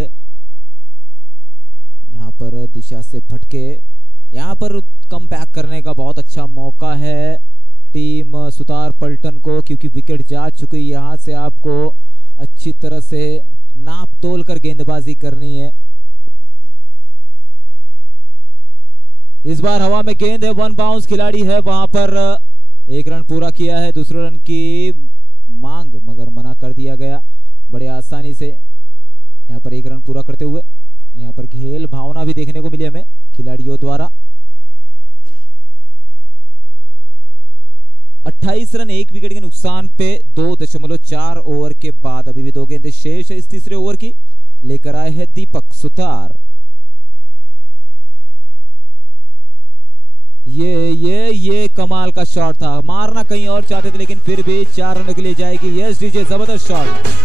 यहाँ पर दिशा से भटके। यहाँ पर कम बैक करने का बहुत अच्छा मौका है टीम सुतार पलटन को, क्योंकि विकेट जा चुकी। यहाँ से आपको अच्छी तरह से नाप तोल कर गेंदबाजी करनी है। इस बार हवा में गेंद है, 1 बाउंस खिलाड़ी है वहां पर, 1 रन पूरा किया है, दूसरे रन की मांग मगर मना कर दिया गया बड़े आसानी से। यहाँ पर 1 रन पूरा करते हुए यहाँ पर खेल भावना भी देखने को मिली हमें खिलाड़ियों द्वारा। 28 रन 1 विकेट के नुकसान पे 2.4 ओवर के बाद अभी भी 2 गेंदें शेष है इस तीसरे ओवर की। लेकर आए हैं दीपक सुतार। ये कमाल का शॉट था, मारना कहीं और चाहते थे लेकिन फिर भी 4 रनों के लिए जाएगी। यस डीजे, जबरदस्त शॉट।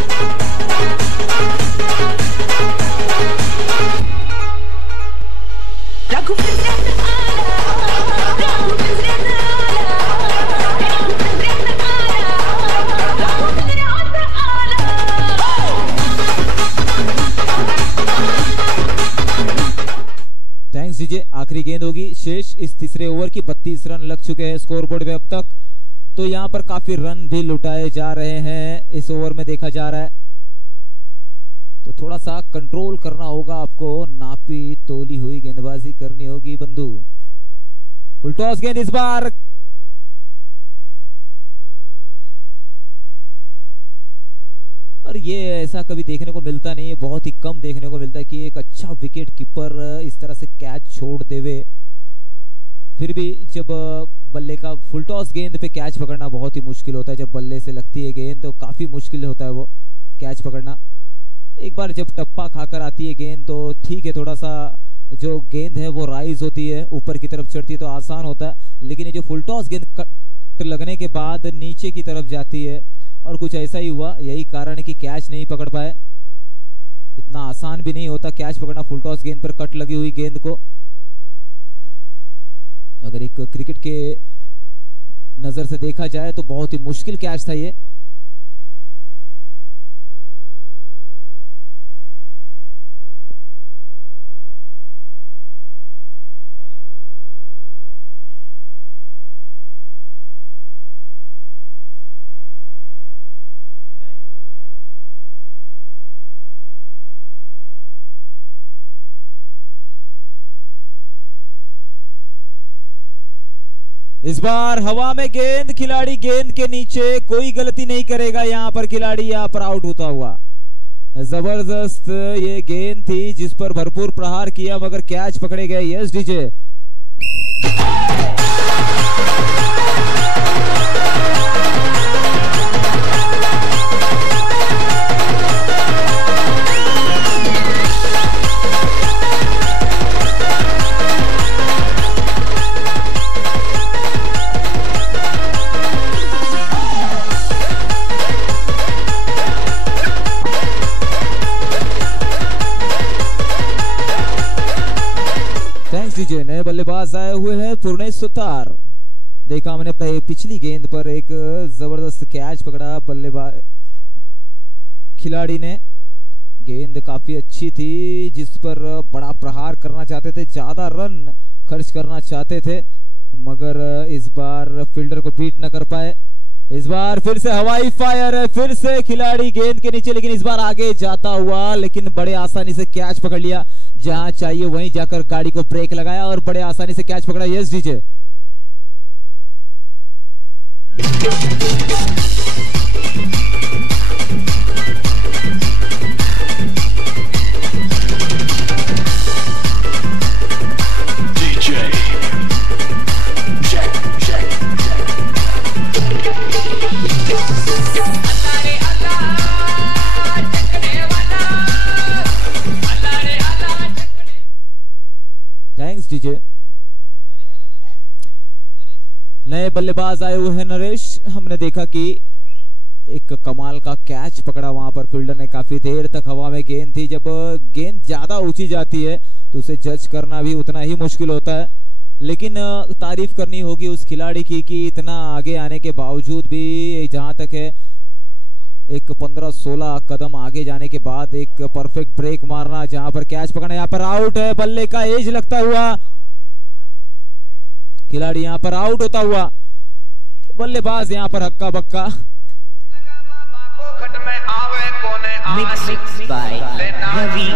Thanks DJ. आखिरी गेंद होगी शेष इस तीसरे ओवर की। 32 रन लग चुके हैं स्कोरबोर्ड पे अब तक, तो यहां पर काफी रन भी लुटाए जा रहे हैं इस ओवर में देखा जा रहा है। तो थोड़ा सा कंट्रोल करना होगा आपको, नापी तोली हुई गेंदबाजी करनी होगी बंधु। फुल टॉस गेंद इस बार और ये ऐसा कभी देखने को मिलता नहीं है, बहुत ही कम देखने को मिलता है कि एक अच्छा विकेट कीपर इस तरह से कैच छोड़ देवे। फिर भी जब बल्ले का फुल टॉस गेंद पे कैच पकड़ना बहुत ही मुश्किल होता है। जब बल्ले से लगती है गेंद तो काफी मुश्किल होता है वो कैच पकड़ना। एक बार जब टप्पा खाकर आती है गेंद तो ठीक है, थोड़ा सा जो गेंद है वो राइज होती है, ऊपर की तरफ चढ़ती है तो आसान होता है। लेकिन ये जो फुल टॉस गेंद कट लगने के बाद नीचे की तरफ जाती है और कुछ ऐसा ही हुआ, यही कारण है कि कैच नहीं पकड़ पाए। इतना आसान भी नहीं होता कैच पकड़ना फुल टॉस गेंद पर कट लगी हुई गेंद को। अगर एक क्रिकेट के नजर से देखा जाए तो बहुत ही मुश्किल कैच था ये। इस बार हवा में गेंद, खिलाड़ी गेंद के नीचे, कोई गलती नहीं करेगा यहां पर खिलाड़ी, यहां पर आउट होता हुआ। जबरदस्त ये गेंद थी जिस पर भरपूर प्रहार किया मगर कैच पकड़े गए। Yes DJ. डीजे नए बल्लेबाज आए हुए हैं पूर्णेश सुतार। देखा हमने पिछली गेंद पर एक जबरदस्त कैच पकड़ा बल्लेबाज खिलाड़ी ने। गेंद काफी अच्छी थी जिस पर बड़ा प्रहार करना चाहते थे, ज्यादा रन खर्च करना चाहते थे मगर इस बार फील्डर को बीट न कर पाए। इस बार फिर से हवाई फायर है, फिर से खिलाड़ी गेंद के नीचे, लेकिन इस बार आगे जाता हुआ, लेकिन बड़े आसानी से कैच पकड़ लिया। जहां चाहिए वहीं जाकर गाड़ी को ब्रेक लगाया और बड़े आसानी से कैच पकड़ा। Yes DJ. Thanks DJ. नए बल्लेबाज आए हुए हैं नरेश। हमने देखा कि एक कमाल का कैच पकड़ा वहां पर फील्डर ने, काफी देर तक हवा में गेंद थी। जब गेंद ज्यादा ऊंची जाती है तो तो उसे जज करना भी उतना ही मुश्किल होता है। लेकिन तारीफ करनी होगी उस खिलाड़ी की कि इतना आगे आने के बावजूद भी जहां तक है एक 15-16 कदम आगे जाने के बाद एक परफेक्ट ब्रेक मारना, जहां पर कैच पकड़ना। यहाँ पर आउट है, बल्ले का एज लगता हुआ खिलाड़ी यहाँ पर आउट होता हुआ, बल्लेबाज यहाँ पर हक्का बक्का। Mixed by Ravi.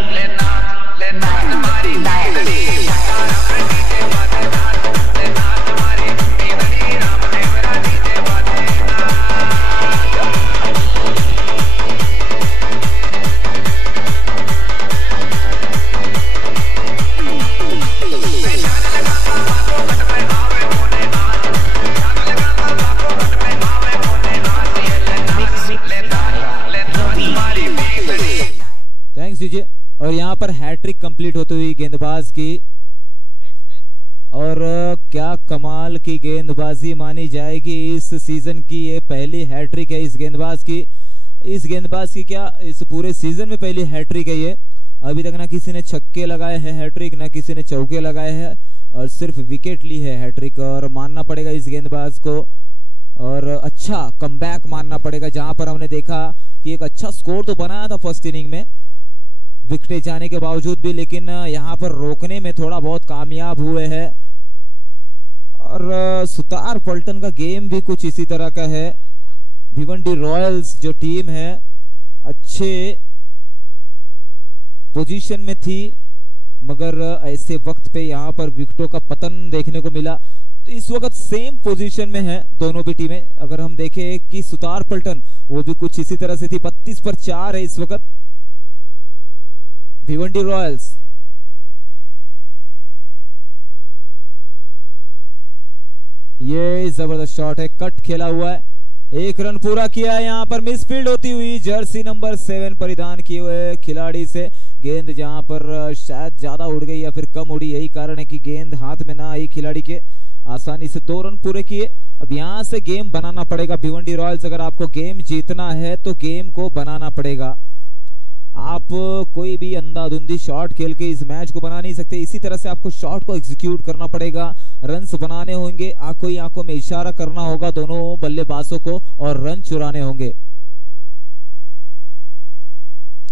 Thanks DJ. और यहाँ पर हैट्रिक कंप्लीट होती हुई गेंदबाज की, और क्या कमाल की गेंदबाजी मानी जाएगी इस सीजन की। ये पहली हैट्रिक है इस गेंदबाज की, क्या इस पूरे सीजन में पहली हैट्रिक है ये। अभी तक ना किसी ने छक्के लगाए हैं हैट्रिक, ना किसी ने चौके लगाए हैं, और सिर्फ विकेट ली है हैट्रिक। और मानना पड़ेगा इस गेंदबाज को, और अच्छा कमबैक मानना पड़ेगा, जहां पर हमने देखा कि एक अच्छा स्कोर तो बनाया था फर्स्ट इनिंग में विकेट जाने के बावजूद भी, लेकिन यहां पर रोकने में थोड़ा बहुत कामयाब हुए हैं। और सुतार पलटन का गेम भी कुछ इसी तरह का है। भिवंडी रॉयल्स जो टीम है अच्छे पोजीशन में थी, मगर ऐसे वक्त पे यहां पर विकेटों का पतन देखने को मिला। तो इस वक्त सेम पोजीशन में है दोनों भी टीमें। अगर हम देखें कि सुतार पलटन वो भी कुछ इसी तरह से थी, 32 पर 4 है इस वक्त। भिवंडी रॉयल्स ये जबरदस्त शॉट है, कट खेला हुआ है, 1 रन पूरा किया है। यहाँ पर मिसफील्ड होती हुई जर्सी नंबर 7 परिधान किए हुए खिलाड़ी से गेंद जहां पर शायद ज्यादा उड़ गई या फिर कम उड़ी, यही कारण है कि गेंद हाथ में ना आई खिलाड़ी के। आसानी से 2 रन पूरे किए। अब यहां से गेम बनाना पड़ेगा भिवंडी रॉयल्स। अगर आपको गेम जीतना है तो गेम को बनाना पड़ेगा। आप कोई भी अंधाधुंधी शॉट खेल के इस मैच को बना नहीं सकते। इसी तरह से आपको शॉट को एग्जीक्यूट करना पड़ेगा, रन्स बनाने होंगे, आंखों में इशारा करना होगा दोनों बल्लेबाजों को, और रन चुराने होंगे।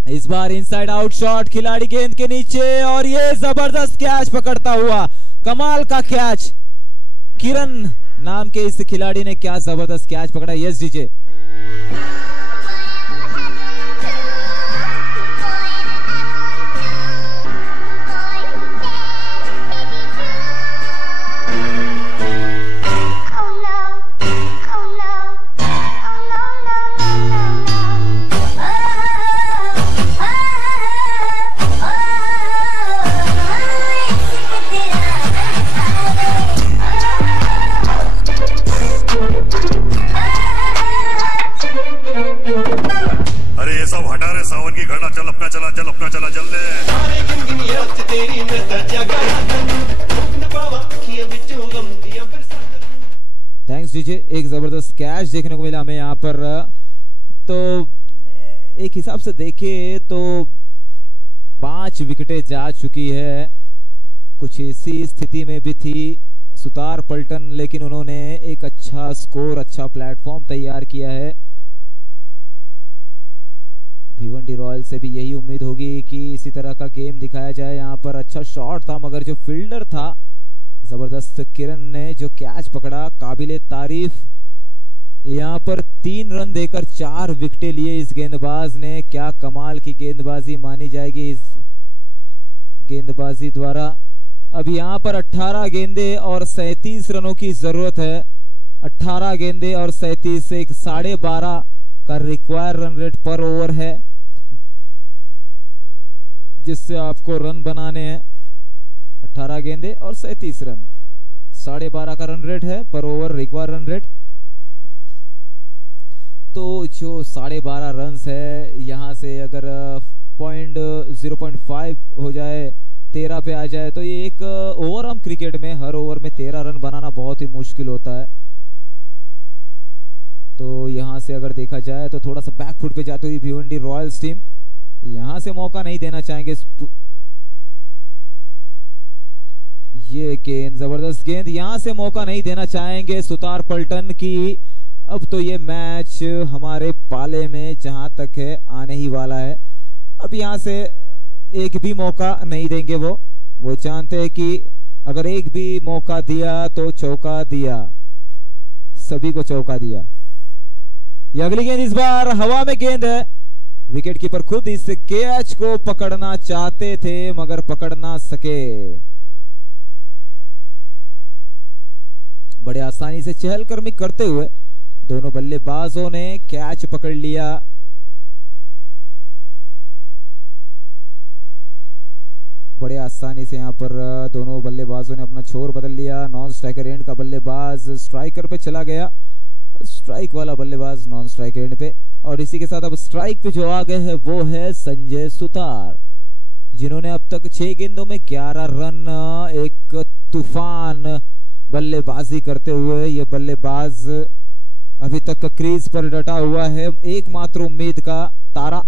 इस बार इनसाइड आउट शॉट, खिलाड़ी गेंद के नीचे, और ये जबरदस्त कैच पकड़ता हुआ, कमाल का कैच। किरण नाम के इस खिलाड़ी ने क्या जबरदस्त कैच पकड़ा। Yes DJ. Thanks DJ. एक जबरदस्त कैच देखने को मिला हमें यहाँ पर। तो एक हिसाब से देखे तो 5 विकेटें जा चुकी है। कुछ इसी स्थिति में भी थी सुतार पलटन, लेकिन उन्होंने एक अच्छा स्कोर, अच्छा प्लेटफॉर्म तैयार किया है। भिवंडी रॉयल से भी यही उम्मीद होगी कि इसी तरह का गेम दिखाया जाए। यहाँ पर अच्छा शॉट था, मगर जो फील्डर था जबरदस्त किरण ने जो कैच पकड़ा, काबिले तारीफ। यहाँ पर 3 रन देकर 4 विकेटें लिए इस गेंदबाज ने। क्या कमाल की गेंदबाजी मानी जाएगी इस गेंदबाजी द्वारा। अब यहाँ पर 18 गेंदे और 37 रनों की जरूरत है। 18 गेंदे और 37 से एक 12.5 का रिक्वायर रन रेट पर ओवर है, जिससे आपको रन बनाने हैं। 18 गेंदे और 37 रन, 12.5 का रन रेट है पर ओवर रिक्वायर रन रेट। तो जो 12.5 रन है, यहां से अगर 0.5 हो जाए, 13 पे आ जाए, तो ये एक ओवर आर्म क्रिकेट में हर ओवर में 13 रन बनाना बहुत ही मुश्किल होता है। तो यहां से अगर देखा जाए तो थोड़ा सा बैकफुट पे जाती हुई भिवंडी रॉयल्स टीम, यहां से मौका नहीं देना चाहेंगे। ये गेंद, जबरदस्त गेंद, यहां से मौका नहीं देना चाहेंगे सुतार पलटन की। अब तो ये मैच हमारे पाले में जहां तक है आने ही वाला है। अब यहां से एक भी मौका नहीं देंगे। वो जानते हैं कि अगर एक भी मौका दिया तो चौका दिया, सभी को चौका दिया। ये अगली गेंद इस बार हवा में गेंद है। विकेट कीपर खुद इस कैच को पकड़ना चाहते थे मगर पकड़ ना सके। बड़े आसानी से चहलकदमी करते हुए दोनों बल्लेबाजों ने कैच पकड़ लिया। बड़े आसानी से यहां पर दोनों बल्लेबाजों ने अपना छोर बदल लिया। नॉन स्ट्राइकर एंड का बल्लेबाज स्ट्राइकर पे चला गया, स्ट्राइक वाला बल्लेबाज नॉन स्ट्राइक एंड पे। और इसी के साथ अब स्ट्राइक पे जो आ गए हैं वो है संजय सुतार, जिन्होंने अब तक 6 गेंदों में 11 रन, एक तूफान बल्लेबाजी करते हुए ये बल्लेबाज अभी तक क्रीज पर डटा हुआ है, एकमात्र उम्मीद का तारा,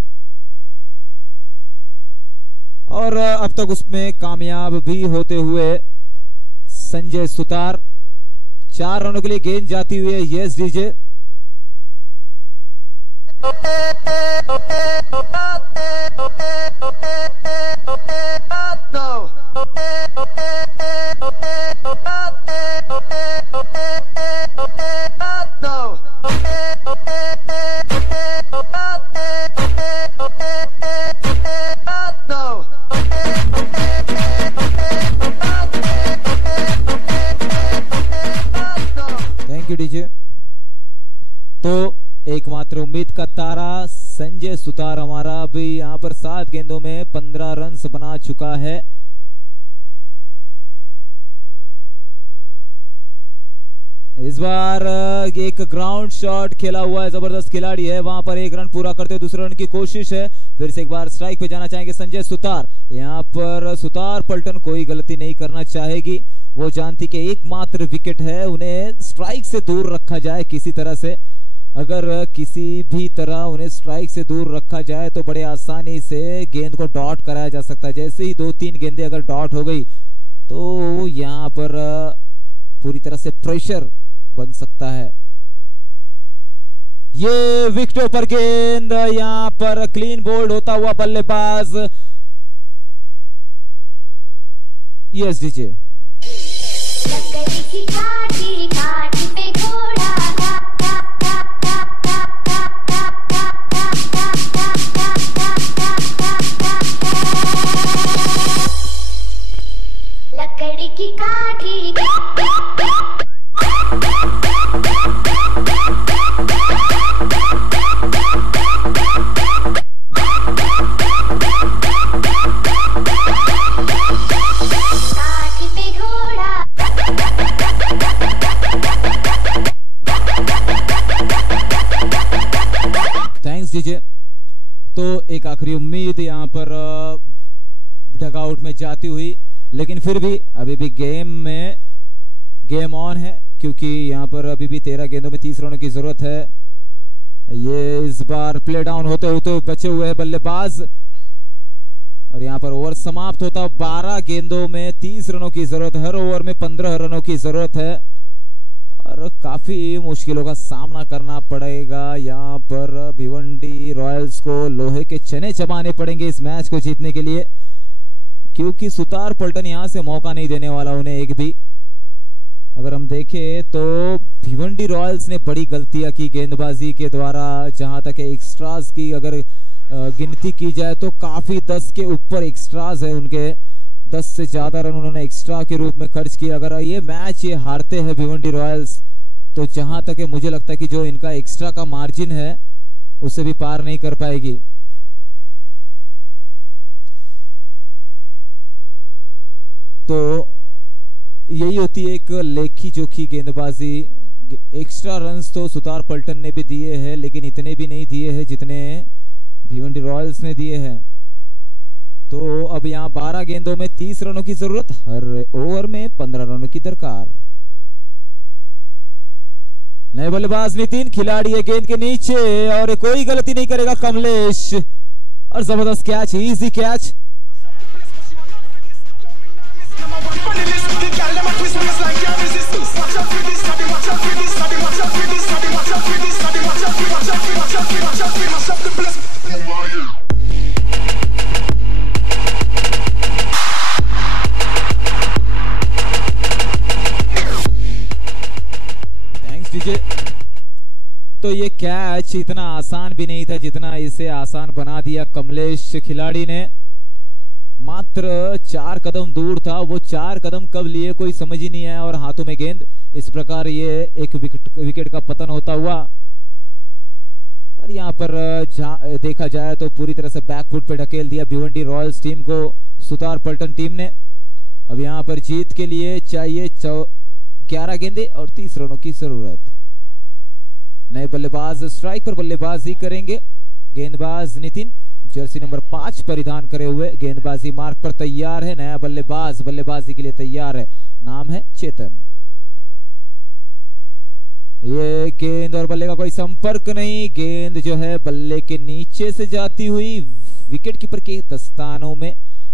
और अब तक उसमें कामयाब भी होते हुए संजय सुतार। 4 रनों के लिए गेंद जाती हुई है। Yes DJ, thank you DJ. तो एकमात्र उम्मीद का तारा संजय सुतार हमारा अभी यहां पर 7 गेंदों में 15 रन बना चुका है। इस बार एक ग्राउंड शॉट खेला हुआ है, जबरदस्त खिलाड़ी है, वहां पर 1 रन पूरा करते हुए दूसरे रन की कोशिश है। फिर से एक बार स्ट्राइक पे जाना चाहेंगे संजय सुतार। यहां पर सुतार पलटन कोई गलती नहीं करना चाहेगी। वो जानती कि एकमात्र विकेट है, उन्हें स्ट्राइक से दूर रखा जाए किसी तरह से। अगर किसी भी तरह उन्हें स्ट्राइक से दूर रखा जाए तो बड़े आसानी से गेंद को डॉट कराया जा सकता है। जैसे ही 2-3 गेंदें अगर डॉट हो गई तो यहां पर पूरी तरह से प्रेशर बन सकता है। ये विकेटों पर गेंद, यहां पर क्लीन बोल्ड होता हुआ बल्लेबाज। यस डीजे, लकड़ी की काठी थैंक्स डीजे। तो एक आखिरी उम्मीद यहां पर डगआउट में जाती हुई, लेकिन फिर भी अभी भी गेम ऑन है, क्योंकि यहां पर अभी भी 13 गेंदों में 30 रनों की जरूरत है। ये इस बार प्ले डाउन होते होते बचे हुए हैं बल्लेबाज, और यहां पर ओवर समाप्त होता 12 गेंदों में 30 रनों की जरूरत, हर ओवर में 15 रनों की जरूरत है, और काफी मुश्किलों का सामना करना पड़ेगा। यहां पर भिवंडी रॉयल्स को लोहे के चने चबाने पड़ेंगे इस मैच को जीतने के लिए, क्योंकि सुतार पलटन यहां से मौका नहीं देने वाला उन्हें एक भी। अगर हम देखें तो भिवंडी रॉयल्स ने बड़ी गलतियां की गेंदबाजी के द्वारा। जहां तक एक्स्ट्राज की अगर गिनती की जाए तो काफी 10 के ऊपर एक्स्ट्राज है उनके, 10 से ज्यादा रन उन्होंने एक्स्ट्रा के रूप में खर्च किए। अगर ये मैच ये हारते हैं भिवंडी रॉयल्स तो जहां तक है मुझे लगता है कि जो इनका एक्स्ट्रा का मार्जिन है उसे भी पार नहीं कर पाएगी। तो यही होती है एक लेखी जोखी गेंदबाजी। एक्स्ट्रा रन्स तो सुतार पलटन ने भी दिए हैं, लेकिन इतने भी नहीं दिए हैं जितने भिवंडी रॉयल्स ने दिए हैं। तो अब यहां 12 गेंदों में 30 रनों की जरूरत, हर ओवर में 15 रनों की दरकार। नए बल्लेबाज नितिन, खिलाड़ी है गेंद के नीचे और कोई गलती नहीं करेगा कमलेश, और जबरदस्त catch, easy catch. Yes DJ. तो ये कैच इतना आसान भी नहीं था जितना इसे आसान बना दिया कमलेश खिलाड़ी ने। मात्र 4 कदम दूर था, वो 4 कदम कब लिए कोई समझ ही नहीं आया और हाथों में गेंद। इस प्रकार ये एक विकेट का पतन होता हुआ। और यहाँ पर देखा जाए तो पूरी तरह से बैकफुट पे ढकेल दिया भिवंडी रॉयल्स टीम को सुतार पलटन टीम ने। अब यहाँ पर जीत के लिए चाहिए 11 गेंदे और 30 रनों की जरूरत। नए बल्लेबाज स्ट्राइक पर बल्लेबाजी करेंगे। गेंदबाज नितिन जर्सी नंबर 5 परिधान करे हुए गेंदबाजी मार्ग पर तैयार है। नया बल्लेबाज बल्लेबाजी के लिए तैयार है, नाम है चेतन। ये गेंद और बल्ले का कोई संपर्क नहीं। गेंद जो है बल्ले के नीचे से जाती हुई विकेट कीपर के दस्तानों में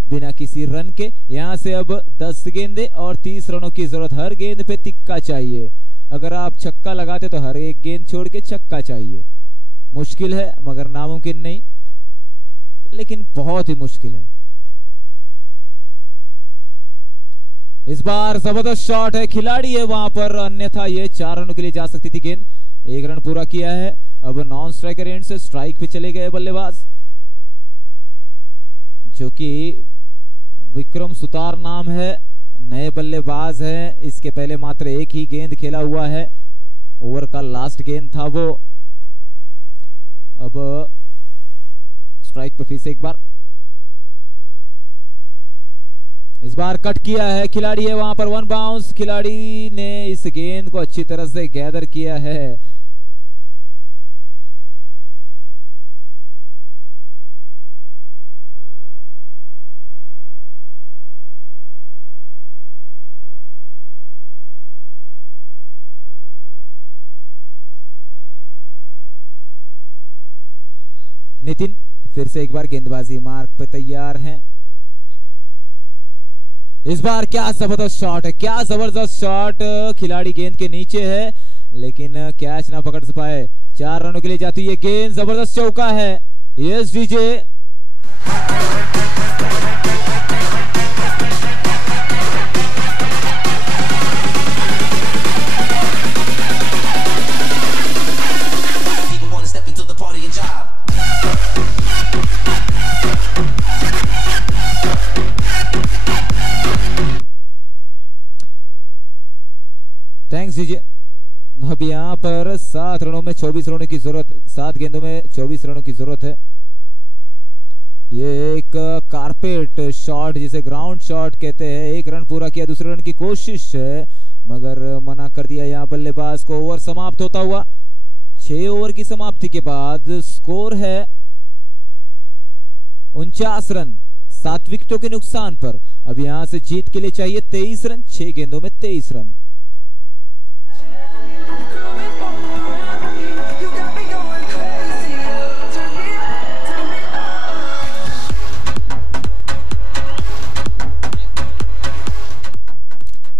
बिना किसी रन के। यहां से अब 10 गेंदे और 30 रनों की जरूरत। हर गेंद पे तिक्का चाहिए। अगर आप छक्का लगाते तो हर एक गेंद छोड़ के छक्का चाहिए। मुश्किल है मगर नामुमकिन नहीं, लेकिन बहुत ही मुश्किल है। इस बार जबरदस्त शॉट है, खिलाड़ी है वहां पर, अन्यथा ये 4 रनों के लिए जा सकती थी गेंद। 1 रन पूरा किया है। अब नॉन स्ट्राइकर एंड से स्ट्राइक पे चले गए बल्लेबाज, जो कि विक्रम सुतार नाम है, नए बल्लेबाज हैं। इसके पहले मात्र 1 ही गेंद खेला हुआ है, ओवर का लास्ट गेंद था वो। अब स्ट्राइक पे फिर से एक बार, इस बार कट किया है, खिलाड़ी है वहां पर। 1 बाउंस। खिलाड़ी ने इस गेंद को अच्छी तरह से गैदर किया है। नितिन फिर से एक बार गेंदबाजी मार्ग पे तैयार हैं। इस बार क्या जबरदस्त शॉट है, क्या जबरदस्त शॉट। खिलाड़ी गेंद के नीचे है लेकिन कैच ना पकड़ पाए। 4 रनों के लिए जाती है गेंद। जबरदस्त चौका है। Yes DJ. Thanks DJ. अब यहां पर 7 रनों में 24 रनों की जरूरत, 7 गेंदों में 24 रनों की जरूरत है। ये एक कारपेट शॉट जिसे ग्राउंड शॉट कहते हैं। 1 रन पूरा किया, दूसरे रन की कोशिश है मगर मना कर दिया यहां बल्लेबाज को। ओवर समाप्त होता हुआ 6 ओवर की समाप्ति के बाद स्कोर है 49 रन 7 विकेटों के नुकसान पर। अब यहां से जीत के लिए चाहिए 23 रन, 6 गेंदों में 23 रन।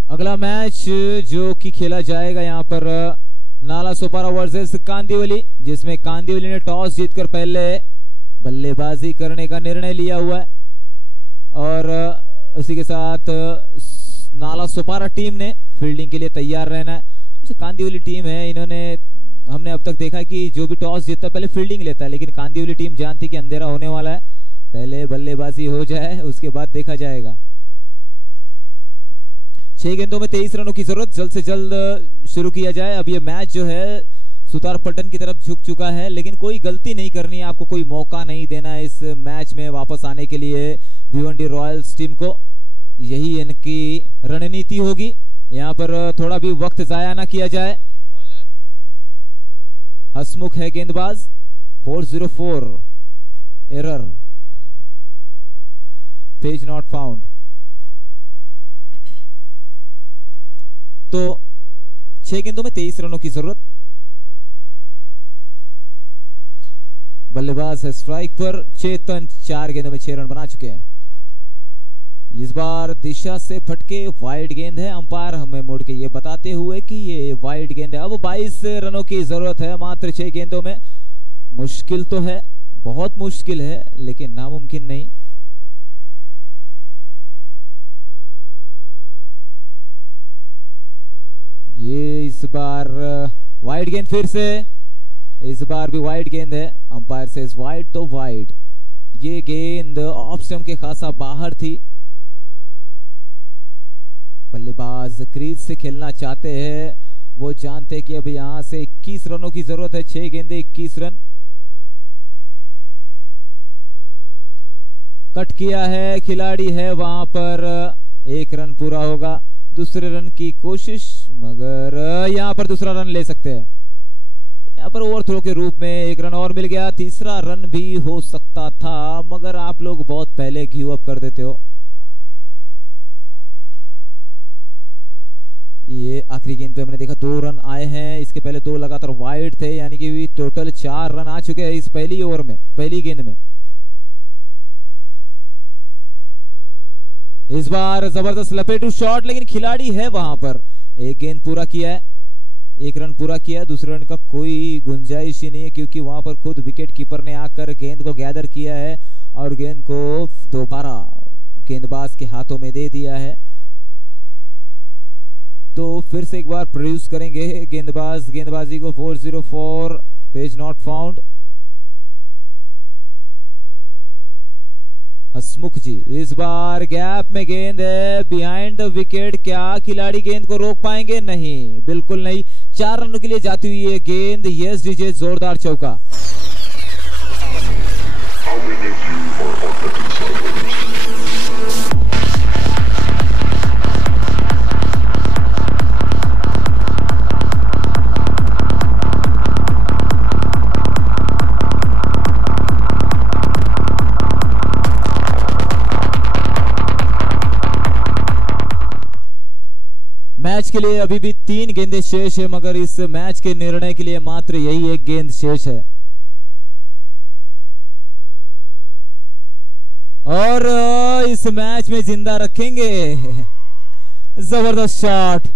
अगला मैच जो कि खेला जाएगा यहां पर नाला सोपारा वर्सेस कांदिवली, जिसमें कांदिवली ने टॉस जीतकर पहले बल्लेबाजी करने का निर्णय लिया हुआ है और उसी के साथ नाला सोपारा टीम ने फील्डिंग के लिए तैयार रहना है। जो कांदिवली टीम है, इन्होंने हमने अब तक देखा कि जो भी टॉस जीतता है पहले फील्डिंग लेता है, लेकिन कांदिवली टीम जानती कि अंधेरा होने वाला है, पहले बल्लेबाजी हो जाए उसके बाद देखा जाएगा। 6 गेंदों में 23 रनों की जरूरत, जल्द से जल्द शुरू किया जाए। अब ये मैच जो है सुतार पलटन की तरफ झुक चुका है, लेकिन कोई गलती नहीं करनी है, आपको कोई मौका नहीं देना है इस मैच में वापस आने के लिए भिवंडी रॉयल्स टीम को। यही इनकी रणनीति होगी। यहाँ पर थोड़ा भी वक्त जाया ना किया जाए। हसमुख है गेंदबाज। 404 एरर, पेज नॉट फाउंड। तो 6 गेंदों में 23 रनों की जरूरत। बल्लेबाज है स्ट्राइक पर चेतन, 4 गेंदों में 6 रन बना चुके हैं। इस बार दिशा से भटके वाइड गेंद है, अंपायर हमें मोड़ के ये बताते हुए कि ये वाइड गेंद है। अब 22 रनों की जरूरत है मात्र 6 गेंदों में। मुश्किल तो है, बहुत मुश्किल है, लेकिन नामुमकिन नहीं। ये इस बार वाइड गेंद फिर से, इस बार भी वाइड गेंद है, अंपायर से वाइड तो वाइड। ये गेंद ऑफ स्टंप के खासा बाहर थी। बल्लेबाज क्रीज से खेलना चाहते हैं, वो जानते कि अब यहां से 21 रनों की जरूरत है। 6 गेंदे 21 रन। कट किया है, खिलाड़ी है वहां पर, 1 रन पूरा होगा। दूसरे रन की कोशिश, मगर यहां पर दूसरा रन ले सकते हैं। यहां पर ओवरथ्रो के रूप में 1 रन और मिल गया। तीसरा रन भी हो सकता था, मगर आप लोग बहुत पहले गिव अप कर देते हो। ये आखिरी गेंद पे हमने देखा 2 रन आए हैं, इसके पहले 2 लगातार वाइड थे, यानी कि टोटल 4 रन आ चुके हैं इस पहली ओवर में, पहली गेंद में। इस बार जबरदस्त लपेटू शॉट, लेकिन खिलाड़ी है वहां पर। 1 गेंद पूरा किया है, 1 रन पूरा किया है। दूसरे रन का कोई गुंजाइश ही नहीं है, क्योंकि वहां पर खुद विकेट कीपर ने आकर गेंद को गैदर किया है और गेंद को दोबारा गेंदबाज के हाथों में दे दिया है। तो फिर से एक बार प्रोड्यूस करेंगे गेंदबाजी को। 404, पेज नॉट फाउंड। हसमुख जी, इस बार गैप में गेंद है, बिहाइंड द विकेट। क्या खिलाड़ी गेंद को रोक पाएंगे? नहीं, बिल्कुल नहीं। 4 रनों के लिए जाती हुई ये गेंद। यस डीजे, जोरदार चौका। मैच के लिए अभी भी 3 गेंदें शेष है, मगर इस मैच के निर्णय के लिए मात्र यही 1 गेंद शेष है। और इस मैच में जिंदा रखेंगे। जबरदस्त शॉट।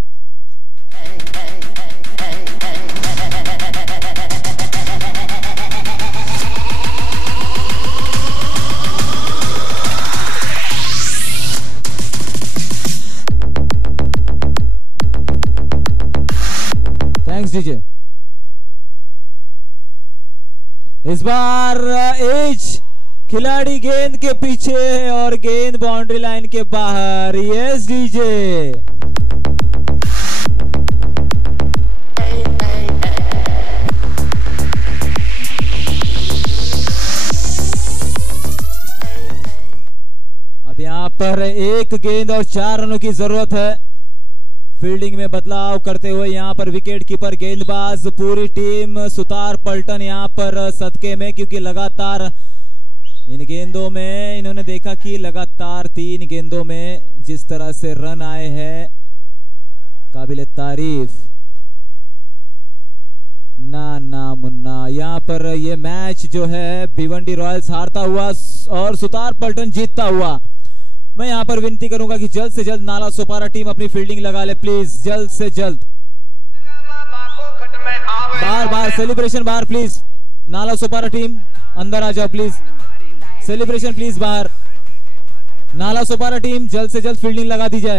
Thanks DJ. इस बार एज खिलाड़ी गेंद के पीछे और गेंद बाउंड्री लाइन के बाहर। Yes DJ. अब यहां पर 1 गेंद और 4 रनों की जरूरत है। फील्डिंग में बदलाव करते हुए यहां पर विकेट कीपर, गेंदबाज, पूरी टीम सुतार पलटन यहां पर सदके में, क्योंकि लगातार इन गेंदों में इन्होंने देखा कि लगातार 3 गेंदों में जिस तरह से रन आए हैं, काबिले तारीफ। ना मुन्ना, यहां पर ये मैच जो है भिवंडी रॉयल्स हारता हुआ और सुतार पलटन जीतता हुआ। मैं यहां पर विनती करूंगा कि जल्द से जल्द नाला सोपारा टीम अपनी फील्डिंग लगा ले, प्लीज, जल्द से जल्द। बाहर सेलिब्रेशन बाहर प्लीज। नाला सोपारा टीम अंदर आ जाओ प्लीज। सेलिब्रेशन प्लीज बाहर। नाला सोपारा टीम जल्द से जल्द फील्डिंग लगा दी जाए।